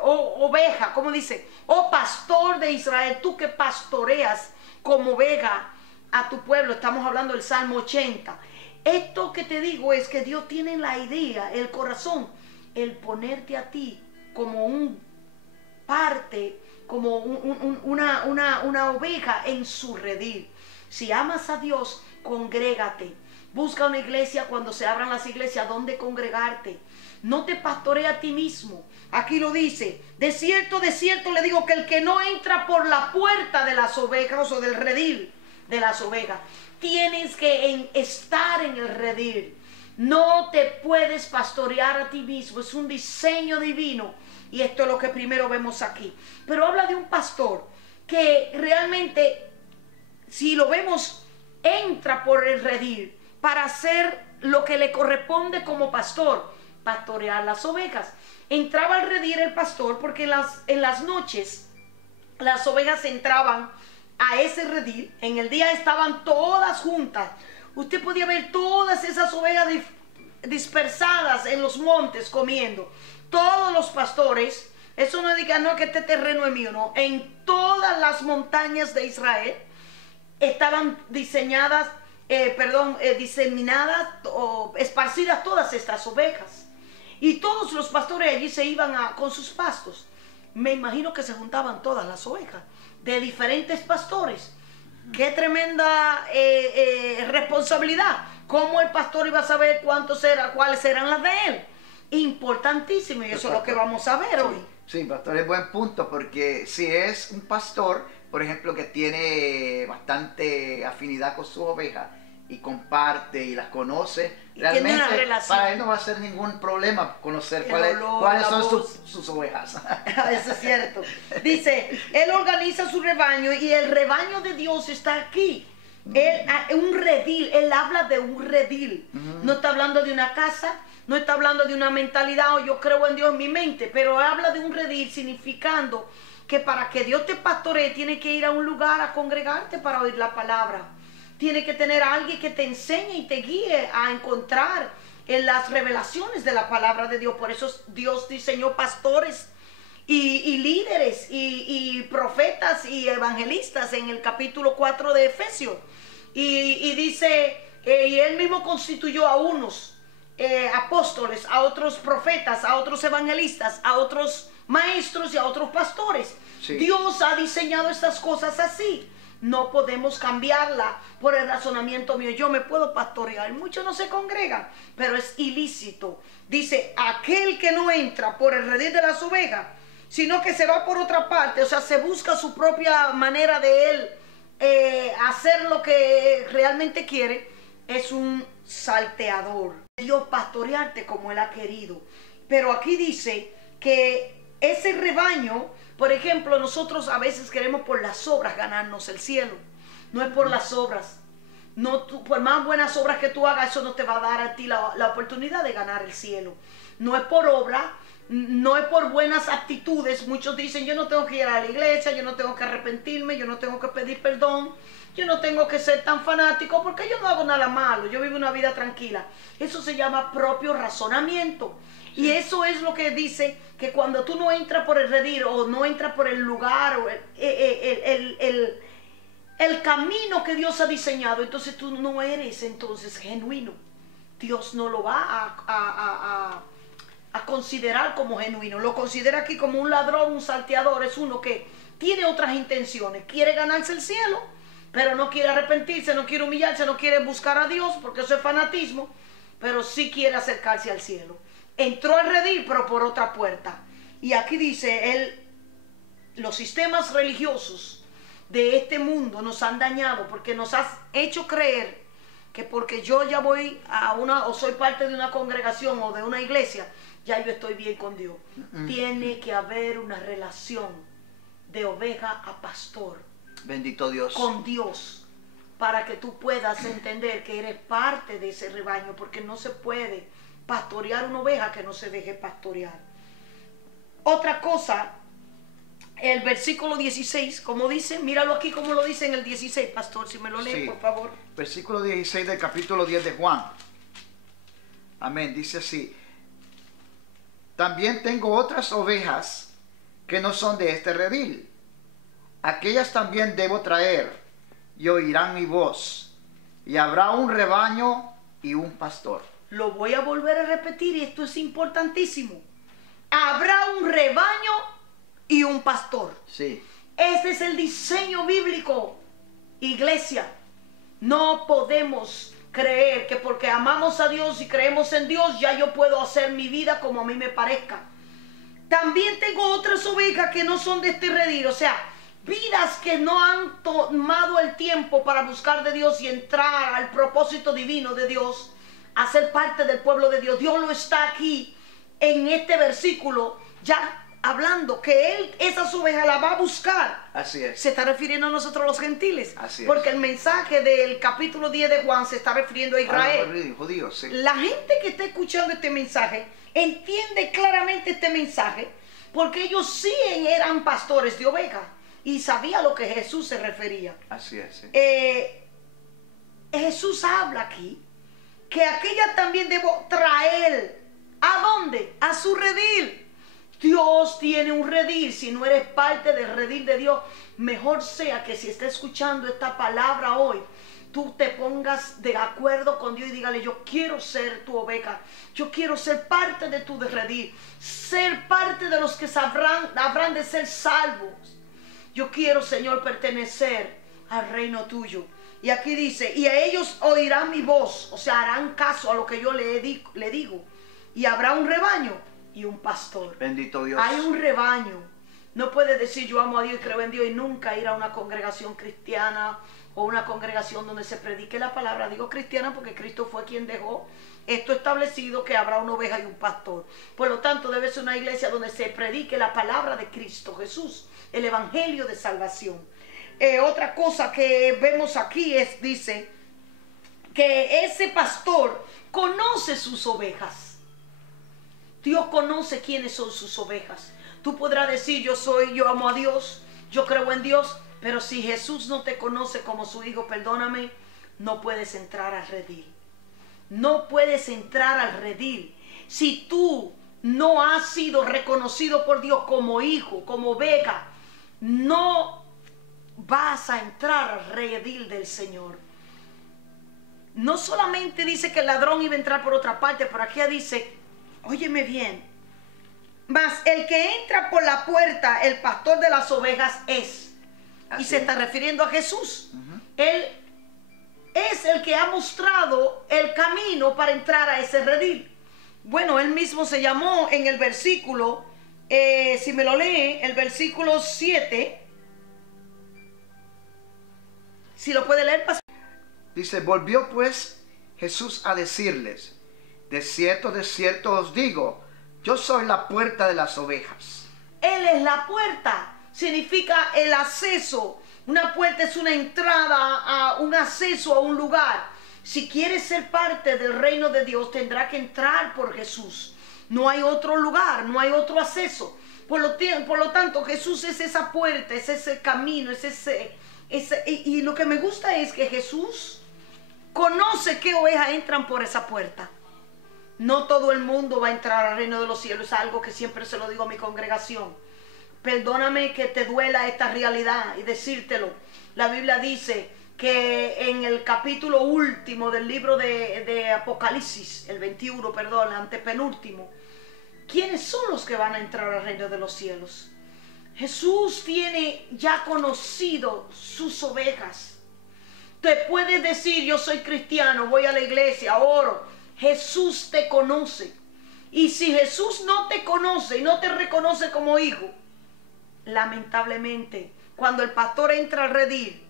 oveja, ¿cómo dice? Oh pastor de Israel, tú que pastoreas como oveja a tu pueblo. Estamos hablando del Salmo 80. Esto que te digo es que Dios tiene la idea, el corazón, el ponerte a ti como un parte, como una oveja en su redil. Si amas a Dios, congrégate. Busca una iglesia cuando se abran las iglesias donde congregarte. No te pastorea a ti mismo. Aquí lo dice: de cierto le digo que el que no entra por la puerta de las ovejas o del redil de las ovejas, tienes que estar en el redil. No te puedes pastorear a ti mismo. Es un diseño divino. Y esto es lo que primero vemos aquí. Pero habla de un pastor que realmente, si lo vemos, entra por el redil para hacer lo que le corresponde como pastor: pastorear las ovejas. Entraba al redil el pastor porque en las noches las ovejas entraban a ese redil. En el día estaban todas juntas. Usted podía ver todas esas ovejas dispersadas en los montes comiendo. Todos los pastores, eso no diga no que este terreno es mío, no. En todas las montañas de Israel estaban diseminadas o esparcidas todas estas ovejas. Y todos los pastores allí se iban con sus pastos. Me imagino que se juntaban todas las ovejas de diferentes pastores. Qué tremenda responsabilidad. ¿Cómo el pastor iba a saber cuáles eran las de él? Importantísimo, y eso es lo que vamos a ver hoy. Sí, pastor, es buen punto, porque si es un pastor, por ejemplo, que tiene bastante afinidad con sus ovejas y comparte y las conoce, y realmente para él no va a ser ningún problema conocer cuáles son sus ovejas. Eso es cierto. Dice, él organiza su rebaño y el rebaño de Dios está aquí. Un redil, él habla de un redil. No está hablando de una casa, no está hablando de una mentalidad o yo creo en Dios en mi mente, pero habla de un redil significando que para que Dios te pastoree tiene que ir a un lugar a congregarte para oír la palabra. Tiene que tener a alguien que te enseñe y te guíe a encontrar en las revelaciones de la palabra de Dios. Por eso Dios diseñó pastores y líderes y profetas y evangelistas en el capítulo 4 de Efesios. Y dice, y él mismo constituyó a unos apóstoles, a otros profetas, a otros evangelistas, a otros maestros y a otros pastores. Sí. Dios ha diseñado estas cosas así. No podemos cambiarla por el razonamiento mío. Yo me puedo pastorear. Muchos no se congregan, pero es ilícito. Dice, aquel que no entra por el redil de las ovejas, sino que se va por otra parte, o sea, se busca su propia manera de él hacer lo que realmente quiere, es un salteador. Dios pastorearte como él ha querido. Pero aquí dice que ese rebaño, por ejemplo, nosotros a veces queremos por las obras ganarnos el cielo. No es por las obras. No, por más buenas obras que tú hagas, eso no te va a dar a ti la oportunidad de ganar el cielo. No es por obra, no es por buenas actitudes. Muchos dicen, yo no tengo que ir a la iglesia, yo no tengo que arrepentirme, yo no tengo que pedir perdón, yo no tengo que ser tan fanático porque yo no hago nada malo, yo vivo una vida tranquila. Eso se llama propio razonamiento. Sí. Y eso es lo que dice que cuando tú no entras por el redil o no entras por el lugar o el camino que Dios ha diseñado, entonces tú no eres entonces genuino. Dios no lo va a considerar como genuino. Lo considera aquí como un ladrón, un salteador. Es uno que tiene otras intenciones, quiere ganarse el cielo, pero no quiere arrepentirse, no quiere humillarse, no quiere buscar a Dios, porque eso es fanatismo, pero sí quiere acercarse al cielo. Entró al redil, pero por otra puerta. Y aquí dice, los sistemas religiosos de este mundo nos han dañado porque nos has hecho creer que porque yo ya voy a o soy parte de una congregación o de una iglesia, ya yo estoy bien con Dios. Tiene que haber una relación de oveja a pastor. Bendito Dios. Con Dios, para que tú puedas entender que eres parte de ese rebaño, porque no se puede pastorear una oveja que no se deje pastorear. Otra cosa, el versículo 16, como dice, míralo aquí como lo dice en el 16, pastor, si me lo lee, sí, por favor. Versículo 16 del capítulo 10 de Juan. Amén, dice así: también tengo otras ovejas que no son de este redil. Aquellas también debo traer, y oirán mi voz, y habrá un rebaño y un pastor. Lo voy a volver a repetir y esto es importantísimo. Habrá un rebaño y un pastor. Sí. Este es el diseño bíblico, iglesia. No podemos creer que porque amamos a Dios y creemos en Dios, ya yo puedo hacer mi vida como a mí me parezca. También tengo otras ovejas que no son de este redil, o sea, vidas que no han tomado el tiempo para buscar de Dios y entrar al propósito divino de Dios, a ser parte del pueblo de Dios. Dios lo está aquí en este versículo ya hablando que Él esas ovejas las va a buscar. Así es. Se está refiriendo a nosotros los gentiles. Así es. Porque el mensaje del capítulo 10 de Juan se está refiriendo a Israel. A los judíos, sí. La gente que está escuchando este mensaje entiende claramente este mensaje porque ellos sí eran pastores de ovejas y sabía a lo que Jesús se refería. Así es, sí. Jesús habla aquí que aquella también debo traer. ¿A dónde? A su redil. Dios tiene un redil. Si no eres parte del redil de Dios, mejor sea que si está escuchando esta palabra hoy, tú te pongas de acuerdo con Dios y dígale: yo quiero ser tu oveja, yo quiero ser parte de tu redil, ser parte de los que habrán de ser salvos. Yo quiero, Señor, pertenecer al reino tuyo. Y aquí dice: y a ellos oirán mi voz, o sea, harán caso a lo que yo le digo. Y habrá un rebaño y un pastor. Bendito Dios. Hay un rebaño. No puedes decir yo amo a Dios y creo en Dios y nunca ir a una congregación cristiana o una congregación donde se predique la palabra. Digo cristiana porque Cristo fue quien dejó esto establecido, que habrá una oveja y un pastor. Por lo tanto, debe ser una iglesia donde se predique la palabra de Cristo Jesús, el evangelio de salvación. Otra cosa que vemos aquí dice que ese pastor conoce sus ovejas. Dios conoce quiénes son sus ovejas. Tú podrás decir: yo amo a Dios, yo creo en Dios, pero si Jesús no te conoce como su hijo, perdóname, no puedes entrar al redil. No puedes entrar al redil. Si tú no has sido reconocido por Dios como hijo, como oveja, no vas a entrar al redil del Señor. No solamente dice que el ladrón iba a entrar por otra parte, pero aquí dice, óyeme bien, mas el que entra por la puerta, el pastor de las ovejas es. Así. Y se está refiriendo a Jesús. Él es el que ha mostrado el camino para entrar a ese redil. Bueno, él mismo se llamó en el versículo, si me lo lee, el versículo 7, si lo puede leer, pastor. Dice: volvió pues Jesús a decirles: de cierto os digo, yo soy la puerta de las ovejas. Él es la puerta, significa el acceso. Una puerta es una entrada, un acceso a un lugar. Si quieres ser parte del reino de Dios, tendrá que entrar por Jesús. No hay otro lugar, no hay otro acceso. Por lo tanto, Jesús es esa puerta, es ese camino, y lo que me gusta es que Jesús conoce qué ovejas entran por esa puerta. No todo el mundo va a entrar al reino de los cielos. Es algo que siempre se lo digo a mi congregación. Perdóname que te duela esta realidad y decírtelo. La Biblia dice que en el capítulo último del libro de Apocalipsis, el 21, perdón, el antepenúltimo, ¿quiénes son los que van a entrar al reino de los cielos? Jesús tiene ya conocido sus ovejas. Te puedes decir: yo soy cristiano, voy a la iglesia, oro. Jesús te conoce. Y si Jesús no te conoce y no te reconoce como hijo, lamentablemente, cuando el pastor entra al redil,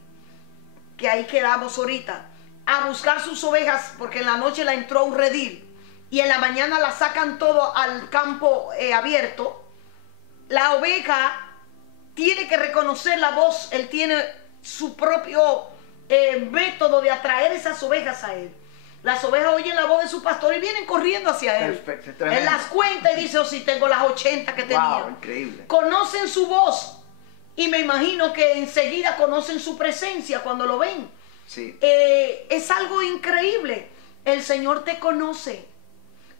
que ahí quedamos ahorita, a buscar sus ovejas, porque en la noche la entró a un redil y en la mañana la sacan todo al campo abierto, la oveja tiene que reconocer la voz. Él tiene su propio método de atraer esas ovejas a él. Las ovejas oyen la voz de su pastor y vienen corriendo hacia él. Perfecto, él las cuenta y dice: oh, sí, tengo las 80 que tenía. Wow, increíble. Conocen su voz y me imagino que enseguida conocen su presencia cuando lo ven. Sí. Es algo increíble. El Señor te conoce.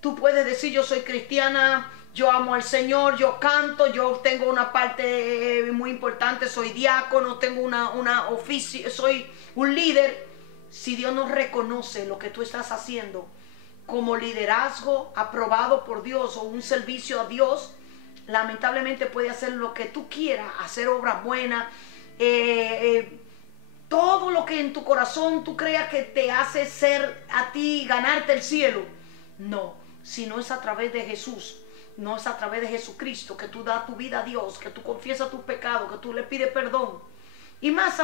Tú puedes decir: yo soy cristiana, yo amo al Señor, yo canto, yo tengo una parte muy importante, soy diácono, tengo una oficio, soy un líder. Si Dios no reconoce lo que tú estás haciendo como liderazgo aprobado por Dios o un servicio a Dios, lamentablemente puede hacer lo que tú quieras, hacer obras buenas, todo lo que en tu corazón tú creas que te hace ser a ti, ganarte el cielo. No, sino es a través de Jesús. No es a través de Jesucristo que tú das tu vida a Dios, que tú confiesas tus pecados, que tú le pides perdón. Y más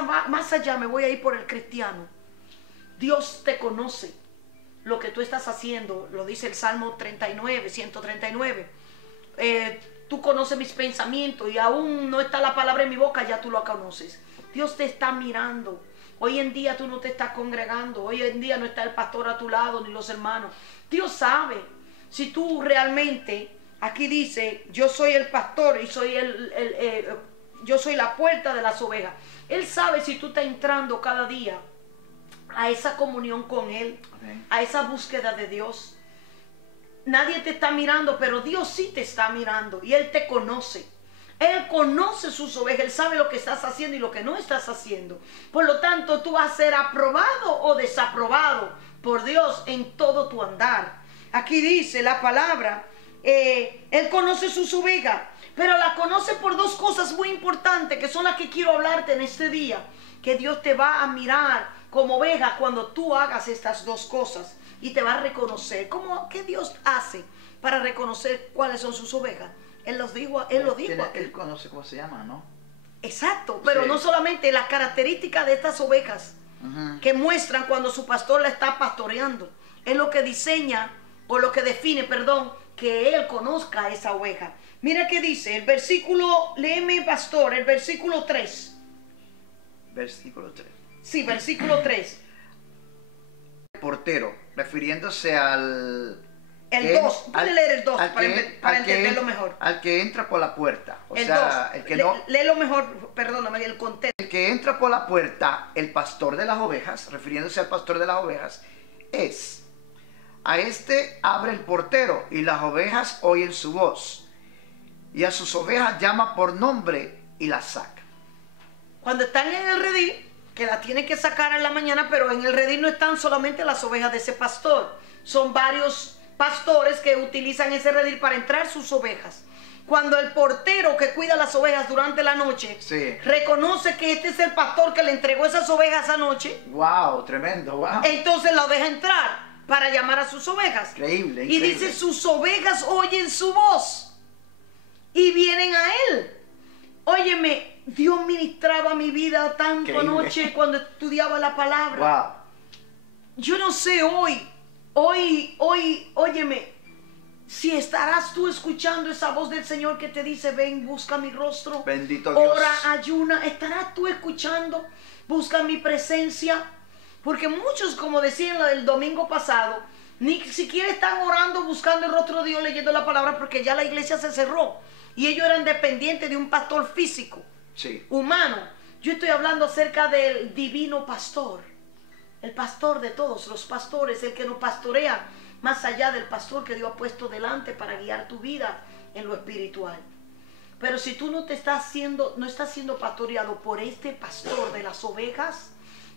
allá me voy a ir por el cristiano. Dios te conoce lo que tú estás haciendo, lo dice el Salmo 39, 139. Tú conoces mis pensamientos y aún no está la palabra en mi boca, ya tú lo conoces. Dios te está mirando. Hoy en día tú no te estás congregando, hoy en día no está el pastor a tu lado ni los hermanos. Dios sabe si tú realmente, aquí dice, yo soy el pastor y soy yo soy la puerta de las ovejas. Él sabe si tú estás entrando cada día a esa comunión con Él, Amén. a esa búsqueda de Dios. Nadie te está mirando, pero Dios sí te está mirando y Él te conoce. Él conoce sus ovejas, Él sabe lo que estás haciendo y lo que no estás haciendo. Por lo tanto, tú vas a ser aprobado o desaprobado por Dios en todo tu andar. Aquí dice la palabra, Él conoce sus ovejas, pero la conoce por dos cosas muy importantes, que son las que quiero hablarte en este día. Que Dios te va a mirar como oveja cuando tú hagas estas dos cosas y te va a reconocer. ¿Qué Dios hace para reconocer cuáles son sus ovejas? Él lo dijo aquí. Él conoce cómo se llama, ¿no? Exacto, pero Sí. no solamente las características de estas ovejas que muestran cuando su pastor la está pastoreando. Es lo que diseña, o lo que define, perdón, que él conozca a esa oveja. Mira qué dice el versículo, léeme pastor, el versículo 3. Versículo 3. Sí, versículo 3. Portero, refiriéndose al... El 2, puede leer el 2 para entenderlo mejor. Al que entra por la puerta. O El sea, 2, el que no... léelo mejor, perdóname, el contexto. El que entra por la puerta, el pastor de las ovejas, refiriéndose al pastor de las ovejas, es: a este abre el portero y las ovejas oyen su voz, y a sus ovejas llama por nombre y las saca. Cuando están en el redil, que la tienen que sacar en la mañana, pero en el redil no están solamente las ovejas de ese pastor, son varios pastores que utilizan ese redil para entrar sus ovejas. Cuando el portero que cuida las ovejas durante la noche Sí. reconoce que este es el pastor que le entregó esas ovejas anoche, ¡Wow! Tremendo, wow. entonces la deja entrar para llamar a sus ovejas. Increíble, Y increíble. dice, sus ovejas oyen su voz y vienen a él. Óyeme, Dios ministraba mi vida tanto Increíble. anoche cuando estudiaba la palabra. Wow. Yo no sé hoy, óyeme, si estarás tú escuchando esa voz del Señor que te dice, ven, busca mi rostro. Bendito Dios. Ora, ayuna. ¿Estarás tú escuchando? Busca mi presencia. Porque muchos, como decían el domingo pasado, ni siquiera están orando, buscando el rostro de Dios, leyendo la palabra, porque ya la iglesia se cerró. Y ellos eran dependientes de un pastor físico, Sí. humano. Yo estoy hablando acerca del divino pastor. El pastor de todos los pastores, el que nos pastorea más allá del pastor que Dios ha puesto delante para guiar tu vida en lo espiritual. Pero si tú no estás siendo pastoreado por este pastor de las ovejas,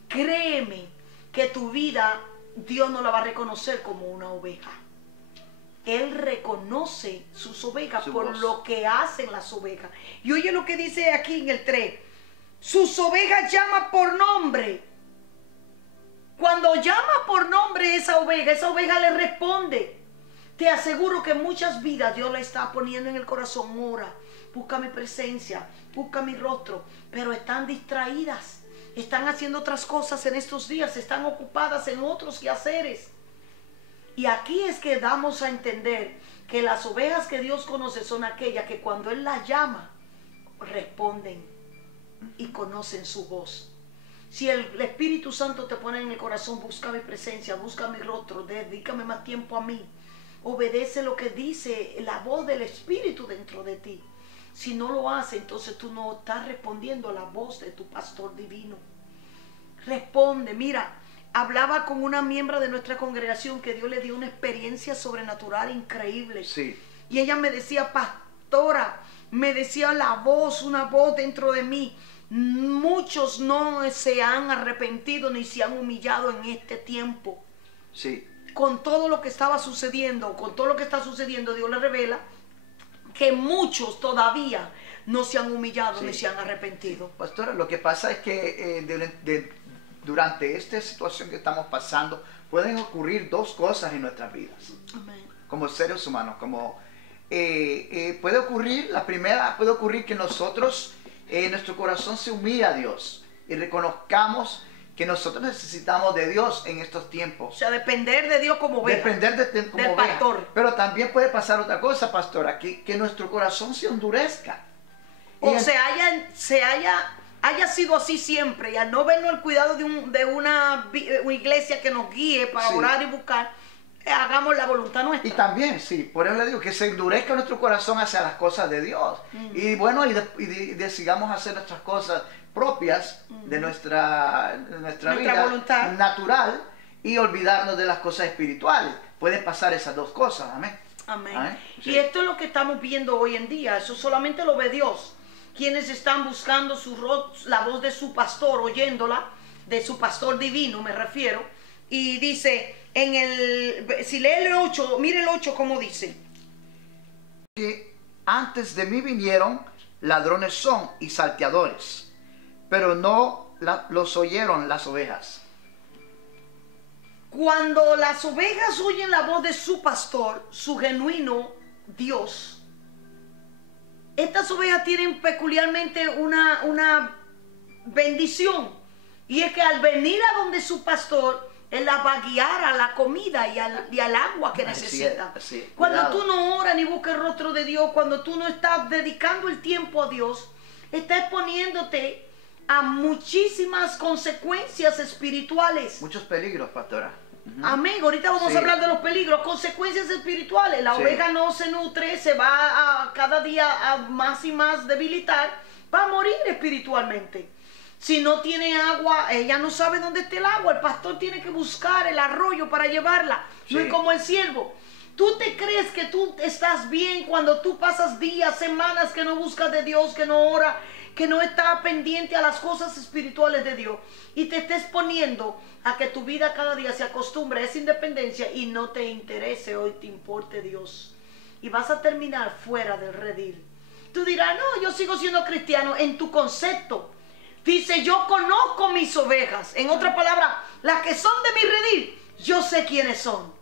créeme que tu vida Dios no la va a reconocer como una oveja. Él reconoce sus ovejas Su por voz. lo que hacen las ovejas. Y oye lo que dice aquí en el 3. Sus ovejas llama por nombre. Cuando llama por nombre esa oveja le responde. Te aseguro que muchas vidas Dios le está poniendo en el corazón. Ora, busca mi presencia, busca mi rostro. Pero están distraídas. Están haciendo otras cosas en estos días. Están ocupadas en otros quehaceres. Y aquí es que damos a entender que las ovejas que Dios conoce son aquellas que cuando Él las llama, responden y conocen su voz. Si el Espíritu Santo te pone en el corazón, busca mi presencia, busca mi rostro, dedícame más tiempo a mí. Obedece lo que dice la voz del Espíritu dentro de ti. Si no lo hace, entonces tú no estás respondiendo a la voz de tu pastor divino. Responde. Mira, hablaba con una miembro de nuestra congregación que Dios le dio una experiencia sobrenatural increíble. Sí. Y ella me decía, pastora, me decía la voz, una voz dentro de mí. Muchos no se han arrepentido ni se han humillado en este tiempo. Sí. Con todo lo que estaba sucediendo, con todo lo que está sucediendo, Dios le revela que muchos todavía no se han humillado Sí. ni se han arrepentido. Pastora, lo que pasa es que durante esta situación que estamos pasando, pueden ocurrir dos cosas en nuestras vidas, Amén. como seres humanos. Puede ocurrir, la primera, puede ocurrir que nosotros, nuestro corazón se humille a Dios y reconozcamos que nosotros necesitamos de Dios en estos O tiempos. sea, depender de Dios como oveja. Depender como del oveja. pastor. Pero también puede pasar otra cosa, pastora, que nuestro corazón se endurezca. O Y haya sido así siempre, y al no vernos el cuidado de una iglesia que nos guíe para Sí. orar y buscar, hagamos la voluntad nuestra. Y también, sí, por eso le digo que se endurezca nuestro corazón hacia las cosas de Dios. Y bueno, decidamos hacer nuestras cosas propias de nuestra vida voluntad. natural y olvidarnos de las cosas espirituales. Pueden pasar esas dos cosas, amén. Amén. Amén. Y Sí. esto es lo que estamos viendo hoy en día. Eso solamente lo ve Dios. Quienes están buscando la voz de su pastor, oyéndola, de su pastor divino, me refiero. Y dice, si lee el 8, mire el 8 como dice. Que antes de mí vinieron ladrones son y salteadores, pero no los oyeron las ovejas. Cuando las ovejas oyen la voz de su pastor, su genuino Dios, estas ovejas tienen peculiarmente una bendición. Y es que al venir a donde su pastor, Él las va a guiar a la comida y al agua que necesitan. Así es, Cuando cuidado. tú no oras ni buscas el rostro de Dios, cuando tú no estás dedicando el tiempo a Dios, estás exponiéndote a muchísimas consecuencias espirituales. Muchos peligros, pastora. Ujú. Amén. Ahorita vamos Sí. a hablar de los peligros, consecuencias espirituales. La Sí. oveja no se nutre, se va a cada día a más y más debilitar, va a morir espiritualmente. Si no tiene agua, ella no sabe dónde está el agua. El pastor tiene que buscar el arroyo para llevarla. No Sí. es como el siervo. ¿Tú te crees que tú estás bien cuando tú pasas días, semanas que no buscas de Dios, que no ora, que no está pendiente a las cosas espirituales de Dios? Y te estés poniendo a que tu vida cada día se acostumbre a esa independencia y no te interese hoy, te importe Dios. Y vas a terminar fuera del redil. Tú dirás, no, yo sigo siendo cristiano en tu concepto. Dice, yo conozco mis ovejas. En otras palabras, las que son de mi redil, yo sé quiénes son.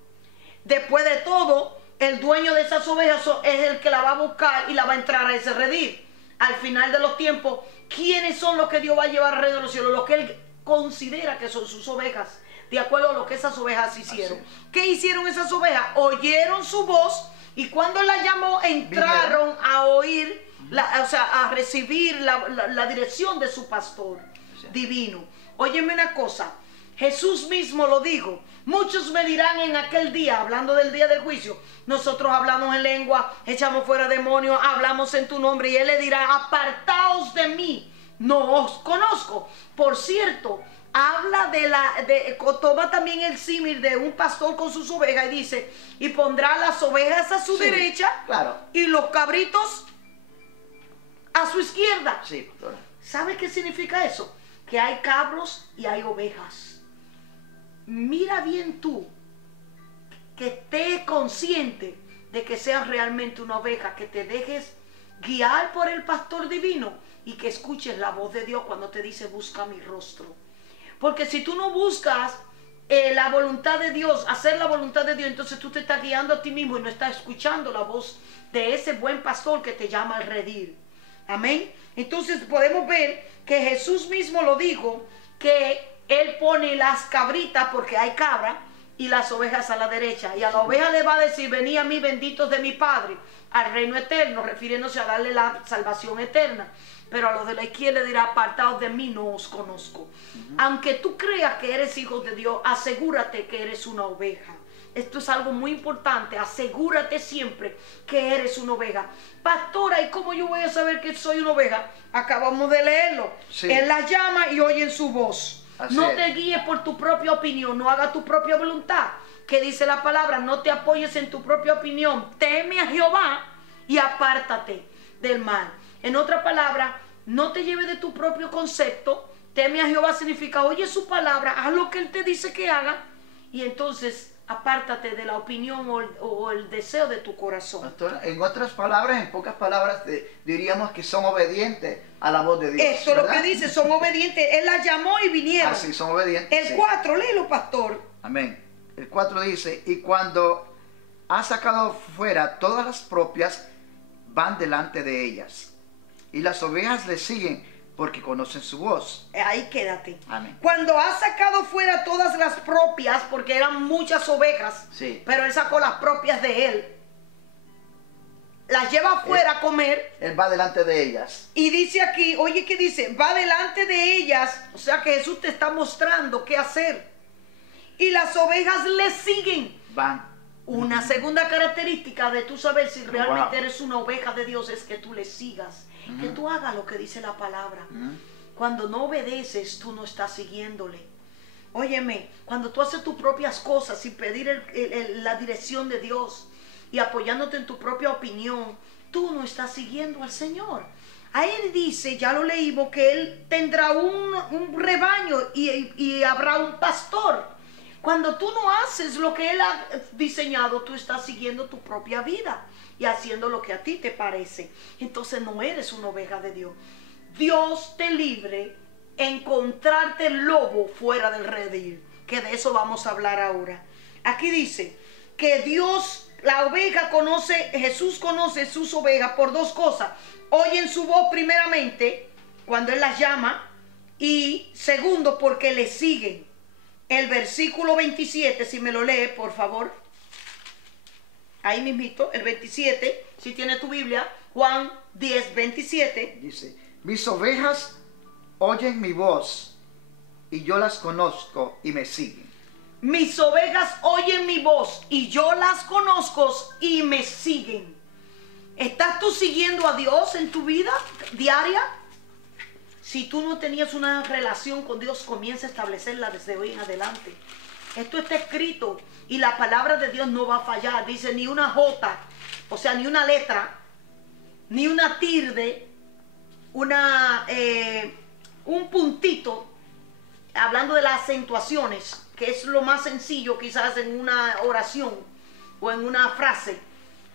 Después de todo, el dueño de esas ovejas es el que la va a buscar y la va a entrar a ese redil. Al final de los tiempos, ¿quiénes son los que Dios va a llevar al reino de los cielos? Los que Él considera que son sus ovejas, de acuerdo a lo que esas ovejas hicieron. Así es. ¿Qué hicieron esas ovejas? Oyeron su voz y cuando la llamó, entraron a oír, a recibir la dirección de su pastor Sí. divino. Óyeme una cosa, Jesús mismo lo dijo. Muchos me dirán en aquel día, hablando del día del juicio, nosotros hablamos en lengua, echamos fuera demonios, hablamos en tu nombre, y Él le dirá, apartaos de mí, no os conozco. Por cierto, habla toma también el símil de un pastor con sus ovejas y dice, y pondrá las ovejas a su Sí, derecha claro. y los cabritos a su izquierda. Sí, pastora. ¿Sabe qué significa eso? Que hay cabros y hay ovejas. Mira bien tú, que estés consciente de que seas realmente una oveja, que te dejes guiar por el pastor divino y que escuches la voz de Dios cuando te dice busca mi rostro. Porque si tú no buscas la voluntad de Dios, hacer la voluntad de Dios, entonces tú te estás guiando a ti mismo y no estás escuchando la voz de ese buen pastor que te llama al redil. Amén. Entonces podemos ver que Jesús mismo lo dijo, que Él pone las cabritas, porque hay cabra, y las ovejas a la derecha. Y a la oveja le va a decir, venid a mí benditos de mi Padre, al reino eterno, refiriéndose a darle la salvación eterna. Pero a los de la izquierda le dirá, apartaos de mí, no os conozco. Aunque tú creas que eres hijo de Dios, asegúrate que eres una oveja. Esto es algo muy importante. Asegúrate siempre que eres una oveja. Pastora, ¿y cómo yo voy a saber que soy una oveja? Acabamos de leerlo. Sí. Él las llama y oyen su voz. Así No es. te guíes por tu propia opinión, no hagas tu propia voluntad. Que dice la palabra, no te apoyes en tu propia opinión. Teme a Jehová y apártate del mal. En otra palabra, no te lleves de tu propio concepto. Teme a Jehová significa, oye su palabra, haz lo que Él te dice que haga y entonces apártate de la opinión o el deseo de tu corazón. Pastora, en otras palabras, en pocas palabras, diríamos que son obedientes a la voz de Dios. Esto es lo ¿verdad? que dice, son obedientes. Él las llamó y vinieron. Así, son obedientes. El sí. 4, léelo, pastor. Amén. El 4 dice, y cuando ha sacado fuera todas las propias, van delante de ellas. Y las ovejas le siguen porque conocen su voz. Ahí quédate. Amén. Cuando ha sacado fuera todas las propias, porque eran muchas ovejas, Sí. pero él sacó las propias de él, las lleva afuera a comer. Él va delante de ellas. Y dice aquí, oye, ¿qué dice? Va delante de ellas, o sea que Jesús te está mostrando qué hacer. Y las ovejas le siguen. Van. Una segunda característica de tú saber si realmente Wow. eres una oveja de Dios es que tú le sigas, que tú hagas lo que dice la palabra. Cuando no obedeces, tú no estás siguiéndole. Óyeme, cuando tú haces tus propias cosas sin pedir la dirección de Dios y apoyándote en tu propia opinión, tú no estás siguiendo al Señor. Ahí él dice, ya lo leímos, que él tendrá un rebaño y habrá un pastor. Cuando tú no haces lo que Él ha diseñado, tú estás siguiendo tu propia vida y haciendo lo que a ti te parece. Entonces no eres una oveja de Dios. Dios te libre encontrarte el lobo fuera del redil, que de eso vamos a hablar ahora. Aquí dice que Dios, la oveja conoce, Jesús conoce sus ovejas por dos cosas. Oyen su voz primeramente cuando Él las llama y segundo porque le siguen. El versículo 27, si me lo lee, por favor. Ahí mismito, el 27, si tiene tu Biblia, Juan 10, 27. Dice, mis ovejas oyen mi voz y yo las conozco y me siguen. Mis ovejas oyen mi voz y yo las conozco y me siguen. ¿Estás tú siguiendo a Dios en tu vida diaria? Si tú no tenías una relación con Dios, comienza a establecerla desde hoy en adelante. Esto está escrito y la palabra de Dios no va a fallar. Dice ni una jota, o sea, ni una letra, ni una tilde, un puntito, hablando de las acentuaciones, que es lo más sencillo quizás en una oración o en una frase.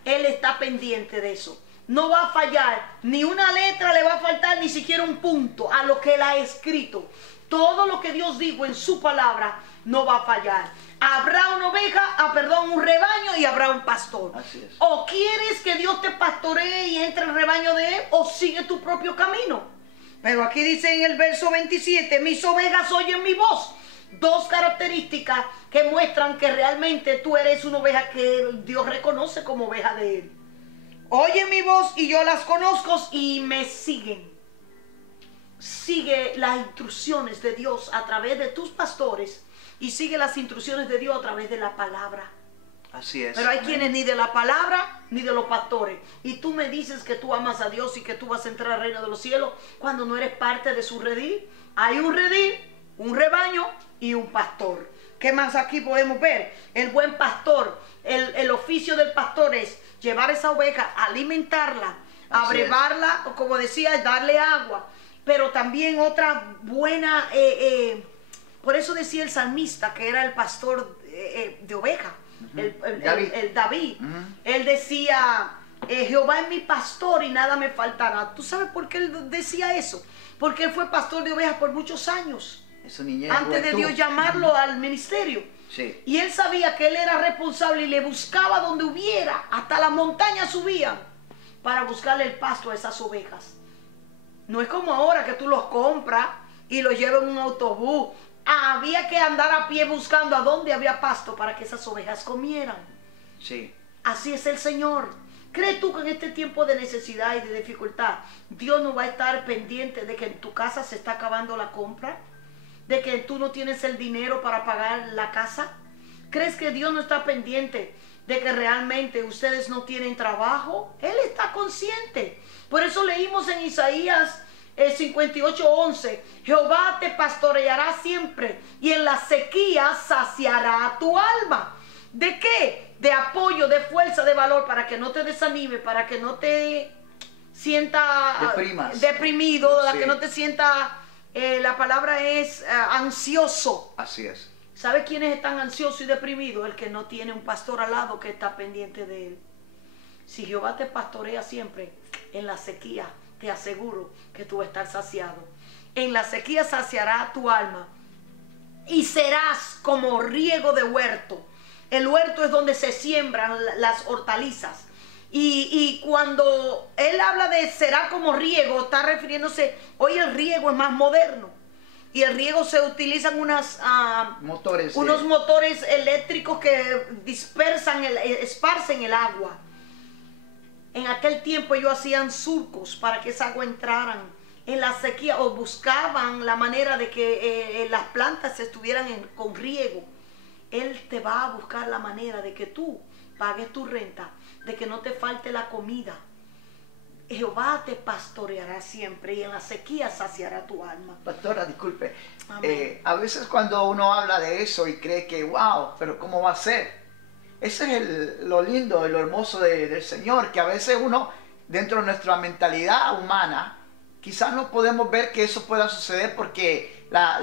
Él está pendiente de eso. No va a fallar, ni una letra le va a faltar, ni siquiera un punto a lo que Él ha escrito. Todo lo que Dios dijo en su palabra no va a fallar. Habrá una oveja, un rebaño y habrá un pastor. Así es. O quieres que Dios te pastoree y entre el rebaño de Él, o sigue tu propio camino. Pero aquí dice en el verso 27, mis ovejas oyen mi voz. Dos características que muestran que realmente tú eres una oveja que Dios reconoce como oveja de Él. Oye mi voz y yo las conozco y me siguen. Sigue las instrucciones de Dios a través de tus pastores y sigue las instrucciones de Dios a través de la palabra. Así es. Pero hay quienes ni de la palabra ni de los pastores. Y tú me dices que tú amas a Dios y que tú vas a entrar al reino de los cielos cuando no eres parte de su redil. Hay un redil, un rebaño y un pastor. ¿Qué más aquí podemos ver? El buen pastor, el oficio del pastor es llevar esa oveja, alimentarla, abrevarla, o como decía, darle agua. Pero también otra buena, por eso decía el salmista que era el pastor de oveja, el David. Él decía, Jehová es mi pastor y nada me faltará. ¿Tú sabes por qué él decía eso? Porque él fue pastor de ovejas por muchos años. Antes de Dios llamarlo al ministerio. Sí. Y él sabía que él era responsable y le buscaba donde hubiera, hasta las montañas subían, para buscarle el pasto a esas ovejas. No es como ahora que tú los compras y los llevas en un autobús. Había que andar a pie buscando a dónde había pasto para que esas ovejas comieran. Sí. Así es el Señor. ¿Crees tú que en este tiempo de necesidad y de dificultad Dios no va a estar pendiente de que en tu casa se está acabando la compra? ¿De que tú no tienes el dinero para pagar la casa? ¿Crees que Dios no está pendiente de que realmente ustedes no tienen trabajo? Él está consciente. Por eso leímos en Isaías 58:11, Jehová te pastoreará siempre y en la sequía saciará tu alma. ¿De qué? De apoyo, de fuerza, de valor, para que no te desanime, para que no te sienta deprimido, para que no te sienta... la palabra es ansioso. Así es. ¿Sabe quiénes están ansiosos y deprimidos? El que no tiene un pastor al lado que está pendiente de él. Si Jehová te pastorea siempre, en la sequía te aseguro que tú vas a estar saciado. En la sequía saciará tu alma y serás como riego de huerto. El huerto es donde se siembran las hortalizas. Y cuando él habla de será como riego, está refiriéndose, hoy el riego es más moderno. Y el riego se utilizan unos motores eléctricos que esparcen el agua. En aquel tiempo ellos hacían surcos para que esa agua entraran en la sequía, o buscaban la manera de que las plantas estuvieran con riego. Él te va a buscar la manera de que tú pagues tu renta, de que no te falte la comida. Jehová te pastoreará siempre y en la sequía saciará tu alma. Pastora, disculpe. A veces cuando uno habla de eso y cree que, wow, pero ¿cómo va a ser? Ese es lo lindo y lo hermoso del Señor, que a veces uno, dentro de nuestra mentalidad humana, quizás no podemos ver que eso pueda suceder porque la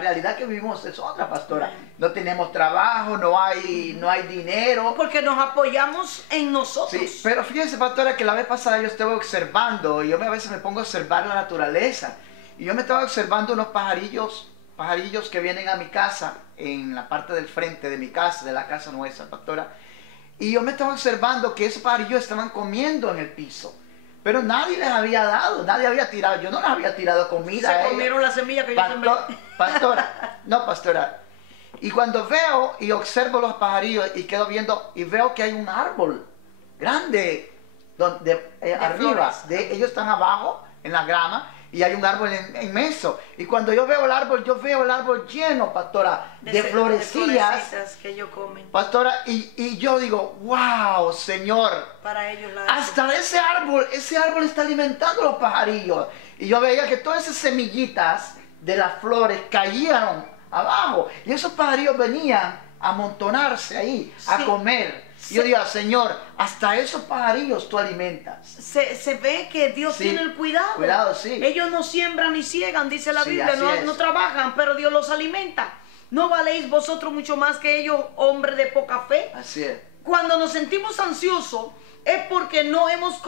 realidad que vivimos es otra, pastora. No tenemos trabajo, no hay dinero. Porque nos apoyamos en nosotros. Sí, pero fíjense, pastora, que la vez pasada yo estaba observando, y yo a veces me pongo a observar la naturaleza, y yo me estaba observando unos pajarillos que vienen a mi casa, en la parte del frente de mi casa, de la casa nuestra, pastora. Y yo me estaba observando que esos pajarillos estaban comiendo en el piso. Pero nadie les había dado, nadie había tirado, yo no les había tirado comida. Se comieron la semilla que yo sembré. Pastora. Y cuando veo y observo los pajarillos y quedo viendo y veo que hay un árbol grande arriba. Ellos están abajo en la grama y hay un árbol inmenso. Y cuando yo veo el árbol lleno, pastora, de florecillas que ellos comen. Pastora, y yo digo, wow, Señor, para ellos hasta ese árbol está alimentando a los pajarillos. Y yo veía que todas esas semillitas de las flores caían abajo. Y esos pajarillos venían a amontonarse ahí, a comer. Y yo digo, Señor, hasta esos pajarillos tú alimentas. Se ve que Dios tiene el cuidado. Sí. Ellos no siembran ni ciegan, dice la Biblia, no trabajan, pero Dios los alimenta. ¿No valéis vosotros mucho más que ellos, hombres de poca fe? Así es. Cuando nos sentimos ansiosos es porque no hemos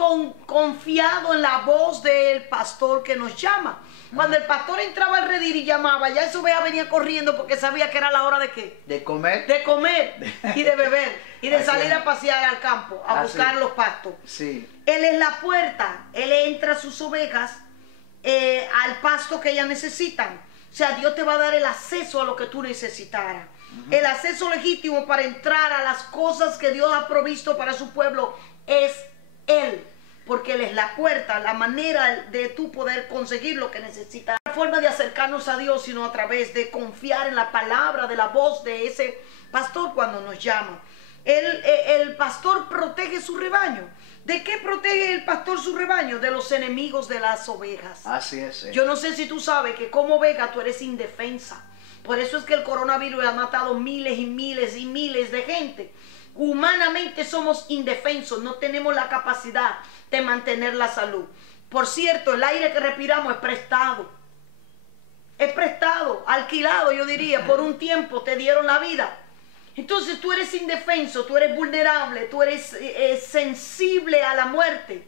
confiado en la voz del pastor que nos llama. Cuando el pastor entraba al redil y llamaba, ya esa oveja venía corriendo porque sabía que era la hora de ¿qué? De comer. De comer y de beber y de salir a pasear al campo, a buscar los pastos. Sí. Él es la puerta, él entra a sus ovejas al pasto que ellas necesitan. O sea, Dios te va a dar el acceso a lo que tú necesitaras. El acceso legítimo para entrar a las cosas que Dios ha provisto para su pueblo es Él. Porque Él es la puerta, la manera de tú poder conseguir lo que necesitas. La forma de acercarnos a Dios, sino a través de confiar en la palabra, de la voz de ese pastor cuando nos llama. El pastor protege su rebaño. ¿De qué protege el pastor su rebaño? De los enemigos de las ovejas. Así es. Sí. Yo no sé si tú sabes que como oveja tú eres indefensa. Por eso es que el coronavirus ha matado miles y miles y miles de gente. Humanamente somos indefensos, no tenemos la capacidad de mantener la salud. Por cierto, el aire que respiramos es prestado. Es prestado, alquilado, yo diría, por un tiempo te dieron la vida. Entonces tú eres indefenso, tú eres vulnerable, tú eres sensible a la muerte.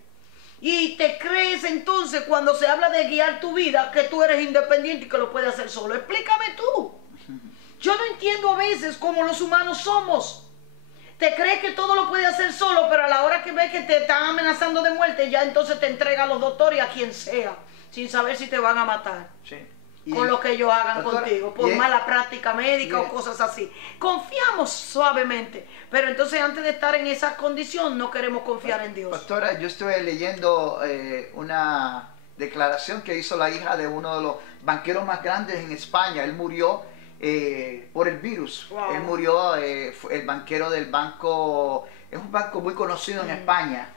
Y te crees entonces cuando se habla de guiar tu vida que tú eres independiente y que lo puedes hacer solo. Explícame tú. Yo no entiendo a veces cómo los humanos somos. Te crees que todo lo puedes hacer solo, pero a la hora que ves que te están amenazando de muerte, ya entonces te entrega a los doctores, a quien sea, sin saber si te van a matar. Sí. Con lo que ellos hagan contigo, por mala práctica médica o cosas así. Confiamos suavemente, pero entonces antes de estar en esa condición no queremos confiar en Dios. Pastora, yo estuve leyendo una declaración que hizo la hija de uno de los banqueros más grandes en España. Él murió por el virus. Wow. Él murió, el banquero del banco, es un banco muy conocido en España.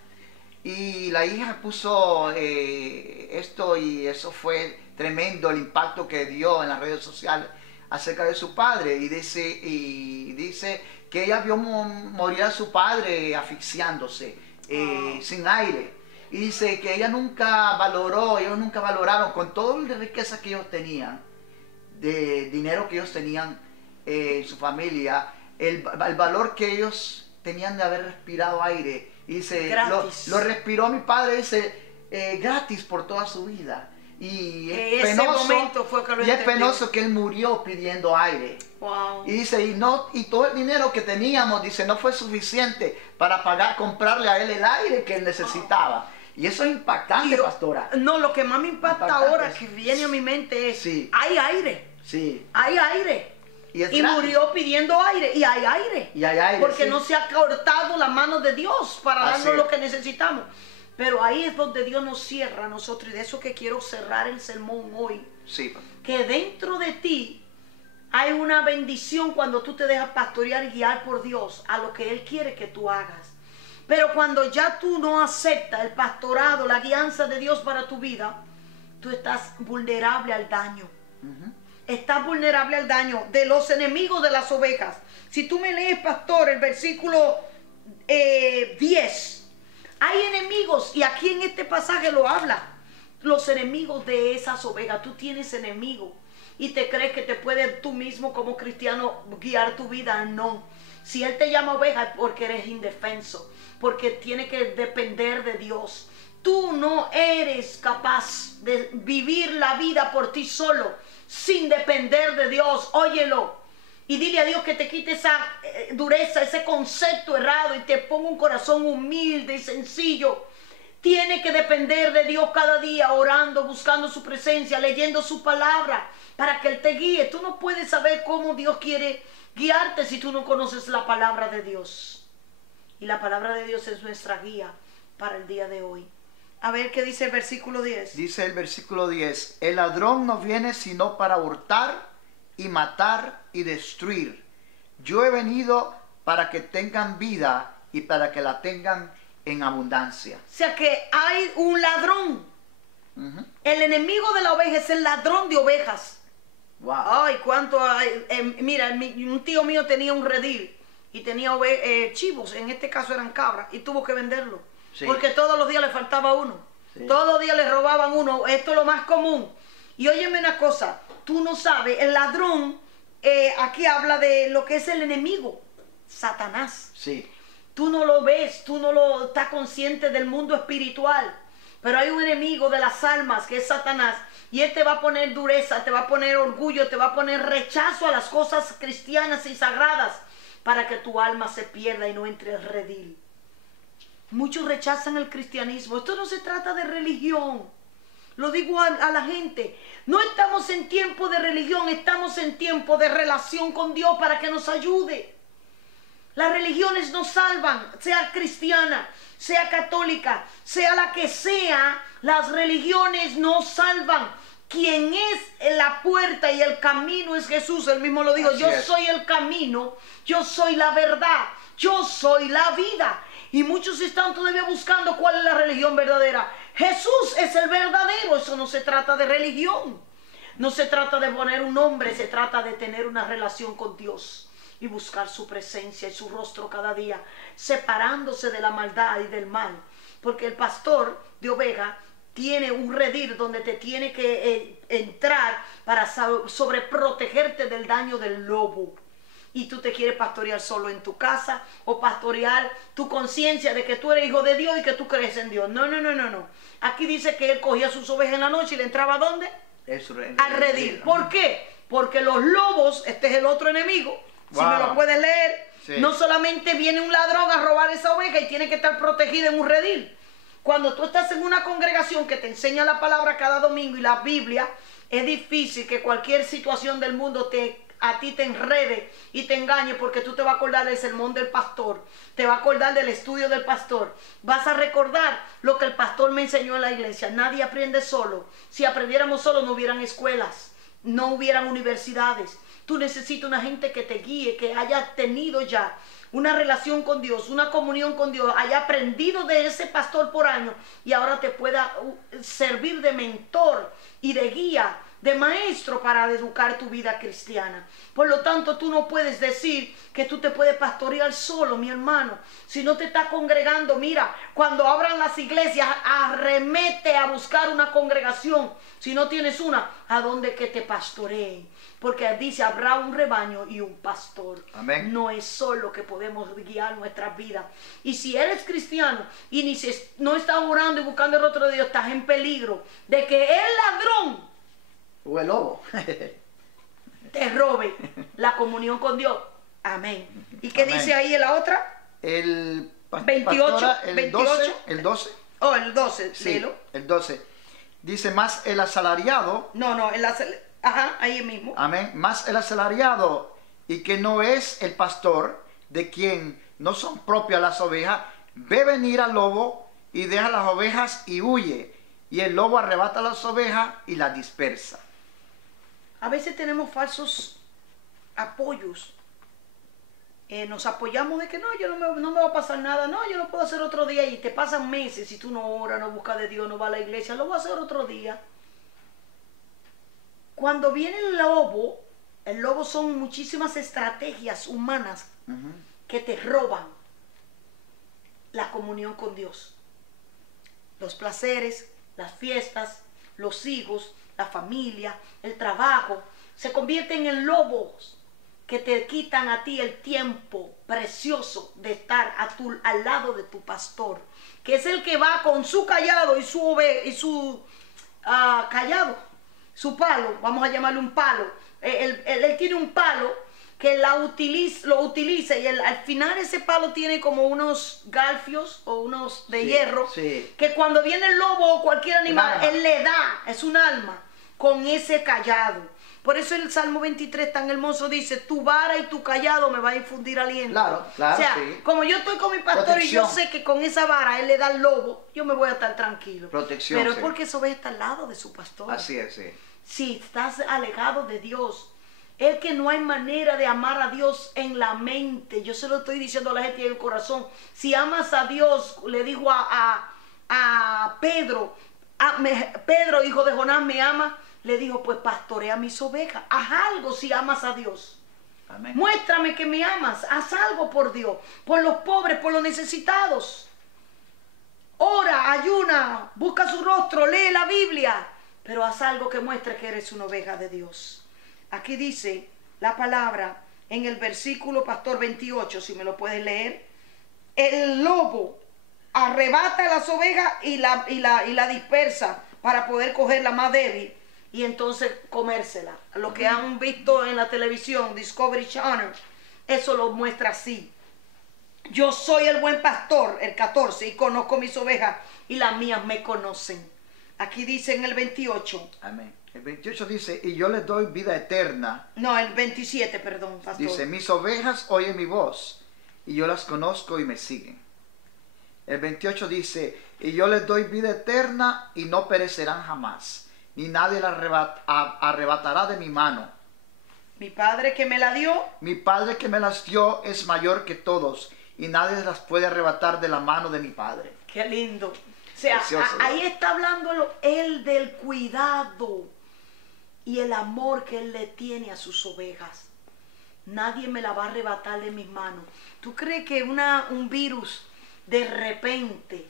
Y la hija puso esto y eso fue tremendo el impacto que dio en las redes sociales acerca de su padre. Y dice que ella vio morir a su padre asfixiándose, sin aire. Y dice que ellos nunca valoraron con toda la riqueza que ellos tenían, de dinero que ellos tenían en su familia, el valor que ellos tenían de haber respirado aire. Y dice, lo respiró mi padre, dice, gratis por toda su vida. Y es penoso que él murió pidiendo aire. Wow. Y dice, y todo el dinero que teníamos, dice, no fue suficiente para comprarle a él el aire que él necesitaba. Y eso es impactante, pastora. No, lo que más me impacta ahora que viene a mi mente es, hay aire. Sí. Hay aire. Y murió pidiendo aire. Y hay aire. Y hay aire. Porque no se ha cortado la mano de Dios para darnos lo que necesitamos. Pero ahí es donde Dios nos cierra a nosotros. Y de eso que quiero cerrar el sermón hoy. Sí. Que dentro de ti hay una bendición cuando tú te dejas pastorear y guiar por Dios a lo que Él quiere que tú hagas. Pero cuando ya tú no aceptas el pastorado, la guianza de Dios para tu vida, tú estás vulnerable al daño. Estás vulnerable al daño de los enemigos de las ovejas. Si tú me lees, pastor, el versículo 10, hay enemigos, y aquí en este pasaje lo habla, los enemigos de esas ovejas. Tú tienes enemigos y te crees que te puedes tú mismo como cristiano guiar tu vida. No. Si Él te llama oveja es porque eres indefenso, porque tiene que depender de Dios. Tú no eres capaz de vivir la vida por ti solo, sin depender de Dios. Óyelo. Y dile a Dios que te quite esa dureza, ese concepto errado, y te ponga un corazón humilde y sencillo. Tiene que depender de Dios cada día, orando, buscando su presencia, leyendo su palabra, para que Él te guíe. Tú no puedes saber cómo Dios quiere guiarte si tú no conoces la palabra de Dios. Y la palabra de Dios es nuestra guía para el día de hoy. A ver qué dice el versículo 10. Dice el versículo 10, el ladrón no viene sino para hurtar y matar y destruir. Yo he venido para que tengan vida y para que la tengan en abundancia. O sea que hay un ladrón. El enemigo de la oveja es el ladrón de ovejas. Wow. Ay, cuánto hay. Mira, un tío mío tenía un redil y tenía chivos, en este caso eran cabras, y tuvo que venderlo. Sí. Porque todos los días le faltaba uno. Sí. Todos los días le robaban uno. Esto es lo más común. Y óyeme una cosa, tú no sabes, el ladrón, aquí habla de lo que es el enemigo, Satanás. Sí. Tú no lo ves, tú no lo estás consciente del mundo espiritual. Pero hay un enemigo de las almas que es Satanás. Y él te va a poner dureza, te va a poner orgullo, te va a poner rechazo a las cosas cristianas y sagradas, para que tu alma se pierda y no entre el redil. Muchos rechazan el cristianismo. Esto no se trata de religión. Lo digo a la gente. No estamos en tiempo de religión, estamos en tiempo de relación con Dios para que nos ayude. Las religiones no salvan, sea cristiana, sea católica, sea la que sea, las religiones no salvan. Quien es la puerta y el camino es Jesús. Él mismo lo dijo, yo soy el camino, yo soy la verdad, yo soy la vida. Y muchos están todavía buscando cuál es la religión verdadera. Jesús es el verdadero. Eso no se trata de religión. No se trata de poner un nombre, se trata de tener una relación con Dios y buscar su presencia y su rostro cada día, separándose de la maldad y del mal. Porque el pastor de oveja tiene un redil donde te tiene que entrar para sobreprotegerte del daño del lobo. Y tú te quieres pastorear solo en tu casa, o pastorear tu conciencia de que tú eres hijo de Dios y que tú crees en Dios. No, no, no, no, no. Aquí dice que él cogía sus ovejas en la noche y le entraba ¿a dónde? Al redil. ¿Por qué? Porque los lobos, este es el otro enemigo, si me lo puedes leer, no solamente viene un ladrón a robar esa oveja y tiene que estar protegida en un redil. Cuando tú estás en una congregación que te enseña la palabra cada domingo y la Biblia, es difícil que cualquier situación del mundo a ti te enrede y te engañe, porque tú te vas a acordar del sermón del pastor, te vas a acordar del estudio del pastor, vas a recordar lo que el pastor me enseñó en la iglesia. Nadie aprende solo. Si aprendiéramos solo no hubieran escuelas, no hubieran universidades. Tú necesitas una gente que te guíe, que haya tenido ya una relación con Dios, una comunión con Dios, haya aprendido de ese pastor por años y ahora te pueda servir de mentor y de guía, de maestro para educar tu vida cristiana. Por lo tanto, tú no puedes decir que tú te puedes pastorear solo, mi hermano. Si no te estás congregando, mira, cuando abran las iglesias, arremete a buscar una congregación. Si no tienes una, ¿a dónde que te pastoreen? porque dice, habrá un rebaño y un pastor. Amén. No es solo que podemos guiar nuestras vidas. Y si eres cristiano y no estás orando y buscando el rostro de Dios, estás en peligro de que el ladrón O el lobo. te robe la comunión con Dios. Amén. ¿Y qué Amén. dice ahí en la otra? El 28, pastora, el 28. 12, el 12. Oh, el 12, Sí, léelo. el 12. Dice, más el asalariado, No, ajá, ahí mismo. amén, más el asalariado, y que no es el pastor, de quien no son propias las ovejas, ve venir al lobo y deja las ovejas y huye, y el lobo arrebata las ovejas y las dispersa. A veces tenemos falsos apoyos. Nos apoyamos de que no me va a pasar nada, no, yo lo puedo hacer otro día, y te pasan meses si tú no oras, no buscas de Dios, no vas a la iglesia, lo voy a hacer otro día. Cuando viene el lobo son muchísimas estrategias humanas que te roban la comunión con Dios. Los placeres, las fiestas, los hijos, la familia, el trabajo, se convierten en lobos que te quitan a ti el tiempo precioso de estar al lado de tu pastor, que es el que va con su callado y su callado, su palo, vamos a llamarle un palo. Él tiene un palo que lo utiliza, y al final ese palo tiene como unos galfios o unos de hierro, sí. que cuando viene el lobo o cualquier animal, alma. él le da, es un alma, con ese callado. Por eso el Salmo 23 tan hermoso dice, tu vara y tu callado me va a infundir aliento. Claro, O sea, sí. como yo estoy con mi pastor Protección. y yo sé que con esa vara él le da al lobo, yo me voy a estar tranquilo. Protección, Pero sí. es porque eso está al lado de su pastor. Así es, sí. Si estás alejado de Dios, es que no hay manera de amar a Dios en la mente. Yo se lo estoy diciendo a la gente en el corazón. Si amas a Dios, le digo a Pedro, Pedro, hijo de Jonás, ¿me ama? Le dijo, pues pastorea mis ovejas. Haz algo si amas a Dios. Amén. Muéstrame que me amas. Haz algo por Dios, por los pobres, por los necesitados. Ora, ayuna, busca su rostro, lee la Biblia, pero haz algo que muestre que eres una oveja de Dios. Aquí dice la palabra en el versículo, pastor, 28, si me lo puedes leer. El lobo arrebata las ovejas y la dispersa para poder coger la más débil y entonces comérsela. Lo que han visto en la televisión, Discovery Channel, eso lo muestra así. Yo soy el buen pastor, el 14, y conozco mis ovejas y las mías me conocen. Aquí dice en el 28. Amén. El 28 dice, y yo les doy vida eterna. No, el 27, perdón, pastor. Dice, mis ovejas oyen mi voz, y yo las conozco y me siguen. El 28 dice, y yo les doy vida eterna y no perecerán jamás, ni nadie las arrebatará de mi mano. Mi Padre que me la dio. Mi Padre que me las dio es mayor que todos, y nadie las puede arrebatar de la mano de mi Padre. Qué lindo. O sea, Precioso, ahí está hablando él del cuidado y el amor que él le tiene a sus ovejas. Nadie me la va a arrebatar de mis manos. ¿Tú crees que un virus de repente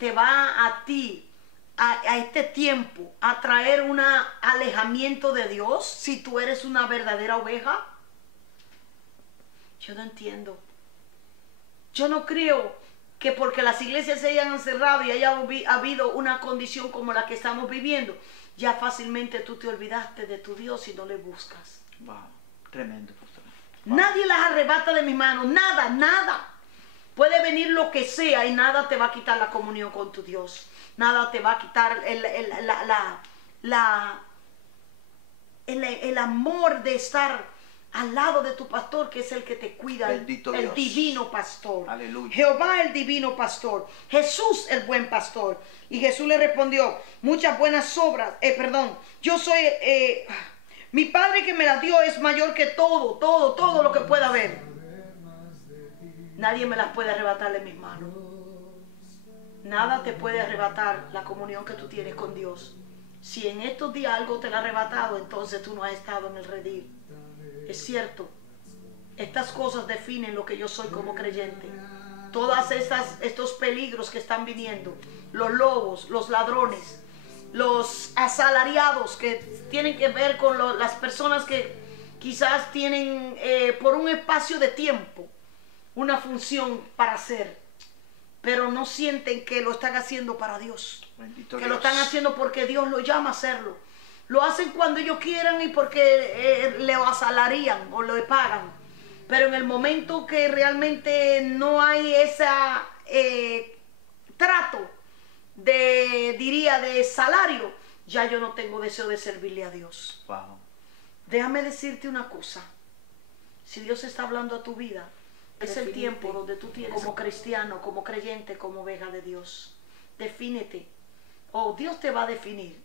te va a ti, a este tiempo, a traer un alejamiento de Dios si tú eres una verdadera oveja? Yo no entiendo. Yo no creo que porque las iglesias se hayan cerrado y haya habido una condición como la que estamos viviendo, ya fácilmente tú te olvidaste de tu Dios y no le buscas. Wow, tremendo, pastor. Wow. Nadie las arrebata de mis manos, nada, nada. Puede venir lo que sea y nada te va a quitar la comunión con tu Dios. Nada te va a quitar el amor de estar al lado de tu pastor, que es el que te cuida, Bendito el Dios. divino pastor. Aleluya. Jehová el divino pastor, Jesús el buen pastor. Y Jesús le respondió, muchas buenas obras, yo soy, mi Padre que me la dio es mayor que todo lo que pueda haber. Nadie me las puede arrebatar de mis manos. Nada te puede arrebatar la comunión que tú tienes con Dios. Si en estos días algo te la ha arrebatado, entonces tú no has estado en el redil. Es cierto, estas cosas definen lo que yo soy como creyente. Todas estos peligros que están viniendo, los lobos, los ladrones, los asalariados que tienen que ver con las personas que quizás tienen por un espacio de tiempo una función para hacer, pero no sienten que lo están haciendo para Dios. Bendito Que Dios. lo están haciendo porque Dios lo llama a hacerlo. Lo hacen cuando ellos quieran y porque le asalarían o le pagan. Pero en el momento que realmente no hay ese trato de salario, ya yo no tengo deseo de servirle a Dios. Wow. Déjame decirte una cosa. Si Dios está hablando a tu vida, es el tiempo donde tú tienes como cristiano, como creyente, como oveja de Dios. Defínete. Dios te va a definir.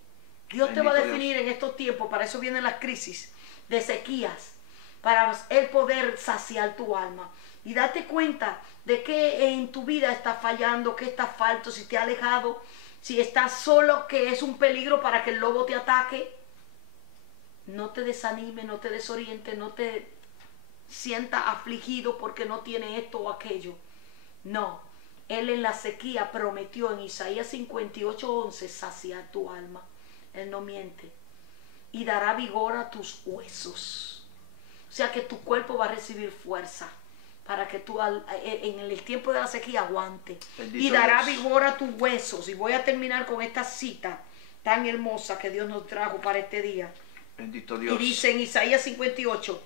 Dios te va a definir en estos tiempos. Para eso vienen las crisis de sequías, para Él poder saciar tu alma. Y date cuenta de que en tu vida está fallando, que está falto, si te ha alejado, si estás solo, que es un peligro para que el lobo te ataque. No te desanime, no te desoriente, no te sienta afligido porque no tiene esto o aquello. No, Él en la sequía prometió en Isaías 58:11 saciar tu alma. Él no miente. Y dará vigor a tus huesos. O sea que tu cuerpo va a recibir fuerza para que tú en el tiempo de la sequía aguante. Bendito y dará Dios. vigor a tus huesos. Y voy a terminar con esta cita tan hermosa que Dios nos trajo para este día. Bendito Dios. Y dice en Isaías 58,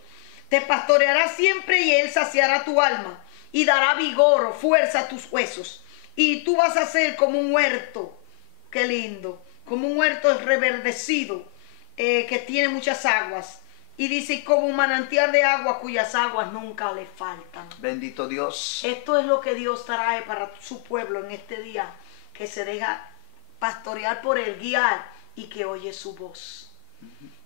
te pastoreará siempre y Él saciará tu alma y dará vigor o fuerza a tus huesos. Y tú vas a ser como un huerto, qué lindo, como un huerto reverdecido que tiene muchas aguas. Y dice, como un manantial de agua cuyas aguas nunca le faltan. Bendito Dios. Esto es lo que Dios trae para su pueblo en este día, que se deja pastorear por Él, guiar y que oye su voz.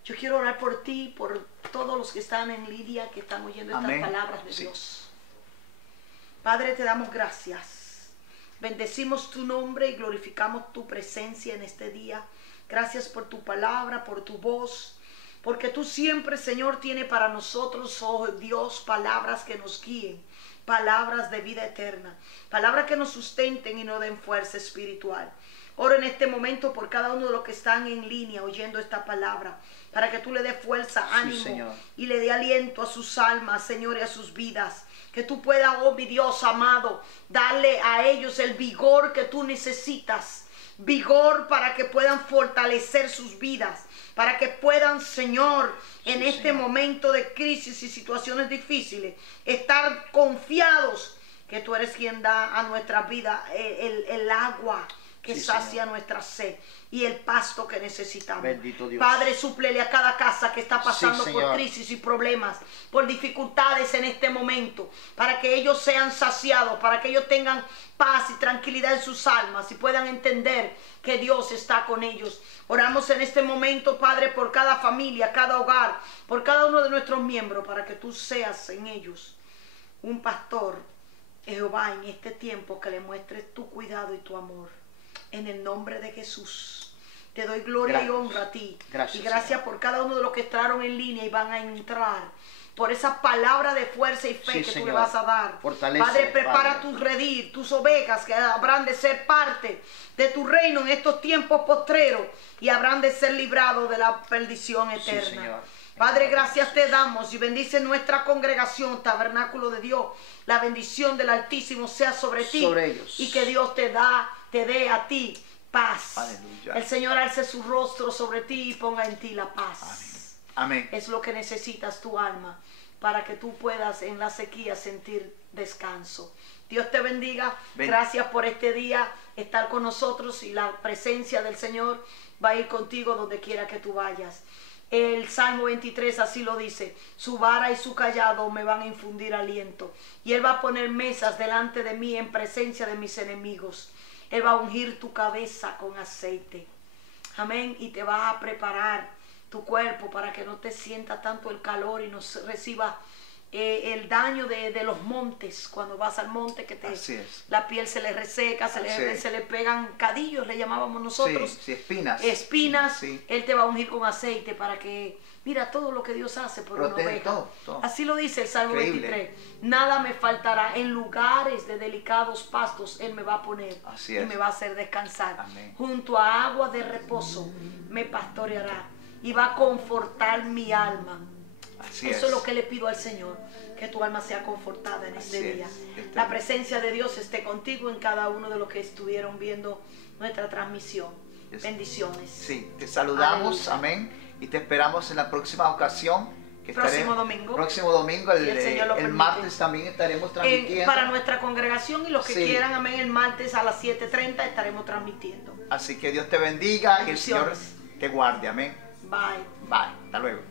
Yo quiero orar por ti, por todos los que están en línea, que están oyendo estas Amén. palabras de Sí. Dios. Padre, te damos gracias. Bendecimos tu nombre y glorificamos tu presencia en este día. Gracias por tu palabra, por tu voz. Porque tú siempre, Señor, tienes para nosotros, oh Dios, palabras que nos guíen. Palabras de vida eterna. Palabras que nos sustenten y nos den fuerza espiritual. Oro en este momento por cada uno de los que están en línea oyendo esta palabra, para que tú le des fuerza, ánimo, Señor. y le dé aliento a sus almas, Señor, y a sus vidas. Que tú puedas, oh mi Dios amado, darle a ellos el vigor que tú necesitas. Vigor para que puedan fortalecer sus vidas, para que puedan, Señor, en este Señor. momento de crisis y situaciones difíciles, estar confiados que tú eres quien da a nuestra vida el agua que Sí, sacia Señor. nuestra sed y el pasto que necesitamos. Bendito Dios. Padre, súplele a cada casa que está pasando Sí, por Señor. crisis y problemas, por dificultades en este momento, para que ellos sean saciados, para que ellos tengan paz y tranquilidad en sus almas y puedan entender que Dios está con ellos. Oramos en este momento, Padre, por cada familia, cada hogar, por cada uno de nuestros miembros, para que tú seas en ellos un pastor, Jehová, en este tiempo, que le muestres tu cuidado y tu amor. En el nombre de Jesús, te doy gloria y Gracias. honra a ti. Gracias, Y gracias Señor. por cada uno de los que entraron en línea y van a entrar. Por esa palabra de fuerza y fe Sí, que tú Señor. le vas a dar. Fortalece, Padre, prepara Padre. tus redil, tus ovejas que habrán de ser parte de tu reino en estos tiempos postreros y habrán de ser librados de la perdición Sí, eterna. Señor. Padre, gracias te damos y bendice nuestra congregación, tabernáculo de Dios. La bendición del Altísimo sea sobre ti. Sobre ellos. Y que Dios te dé a ti paz. Aleluya. El Señor alce su rostro sobre ti y ponga en ti la paz. Amén. Amén. Es lo que necesitas tu alma para que tú puedas en la sequía sentir descanso. Dios te bendiga. Ven. Gracias por este día estar con nosotros y la presencia del Señor va a ir contigo donde quiera que tú vayas. El Salmo 23 así lo dice: su vara y su callado me van a infundir aliento, y Él va a poner mesas delante de mí en presencia de mis enemigos. Él va a ungir tu cabeza con aceite. Amén. Y te va a preparar tu cuerpo para que no te sienta tanto el calor y no reciba el daño de los montes. Cuando vas al monte, que Así es. la piel se le reseca, se le pegan cadillos, le llamábamos nosotros. Sí, sí, espinas. Espinas. Sí. Él te va a ungir con aceite para que, mira todo lo que Dios hace por una Protege oveja. todo. Así lo dice el Salmo Increíble. 23. Nada me faltará. En lugares de delicados pastos Él me va a poner. Así y es. me va a hacer descansar. Amén. Junto a agua de reposo me pastoreará y va a confortar mi alma. Así Eso es lo es. que le pido al Señor, que tu alma sea confortada en este Así día. es. La presencia de Dios esté contigo en cada uno de los que estuvieron viendo nuestra transmisión. Bendiciones. Sí, te saludamos, Aleluya. amén, y te esperamos en la próxima ocasión. Que Próximo domingo. Próximo domingo, Si el Señor lo el permite. martes también estaremos transmitiendo. Para nuestra congregación y los que Sí. quieran, amén, el martes a las 7:30 estaremos transmitiendo. Así que Dios te bendiga y el Señor Bendiciones. te guarde, amén. Bye. Bye, hasta luego.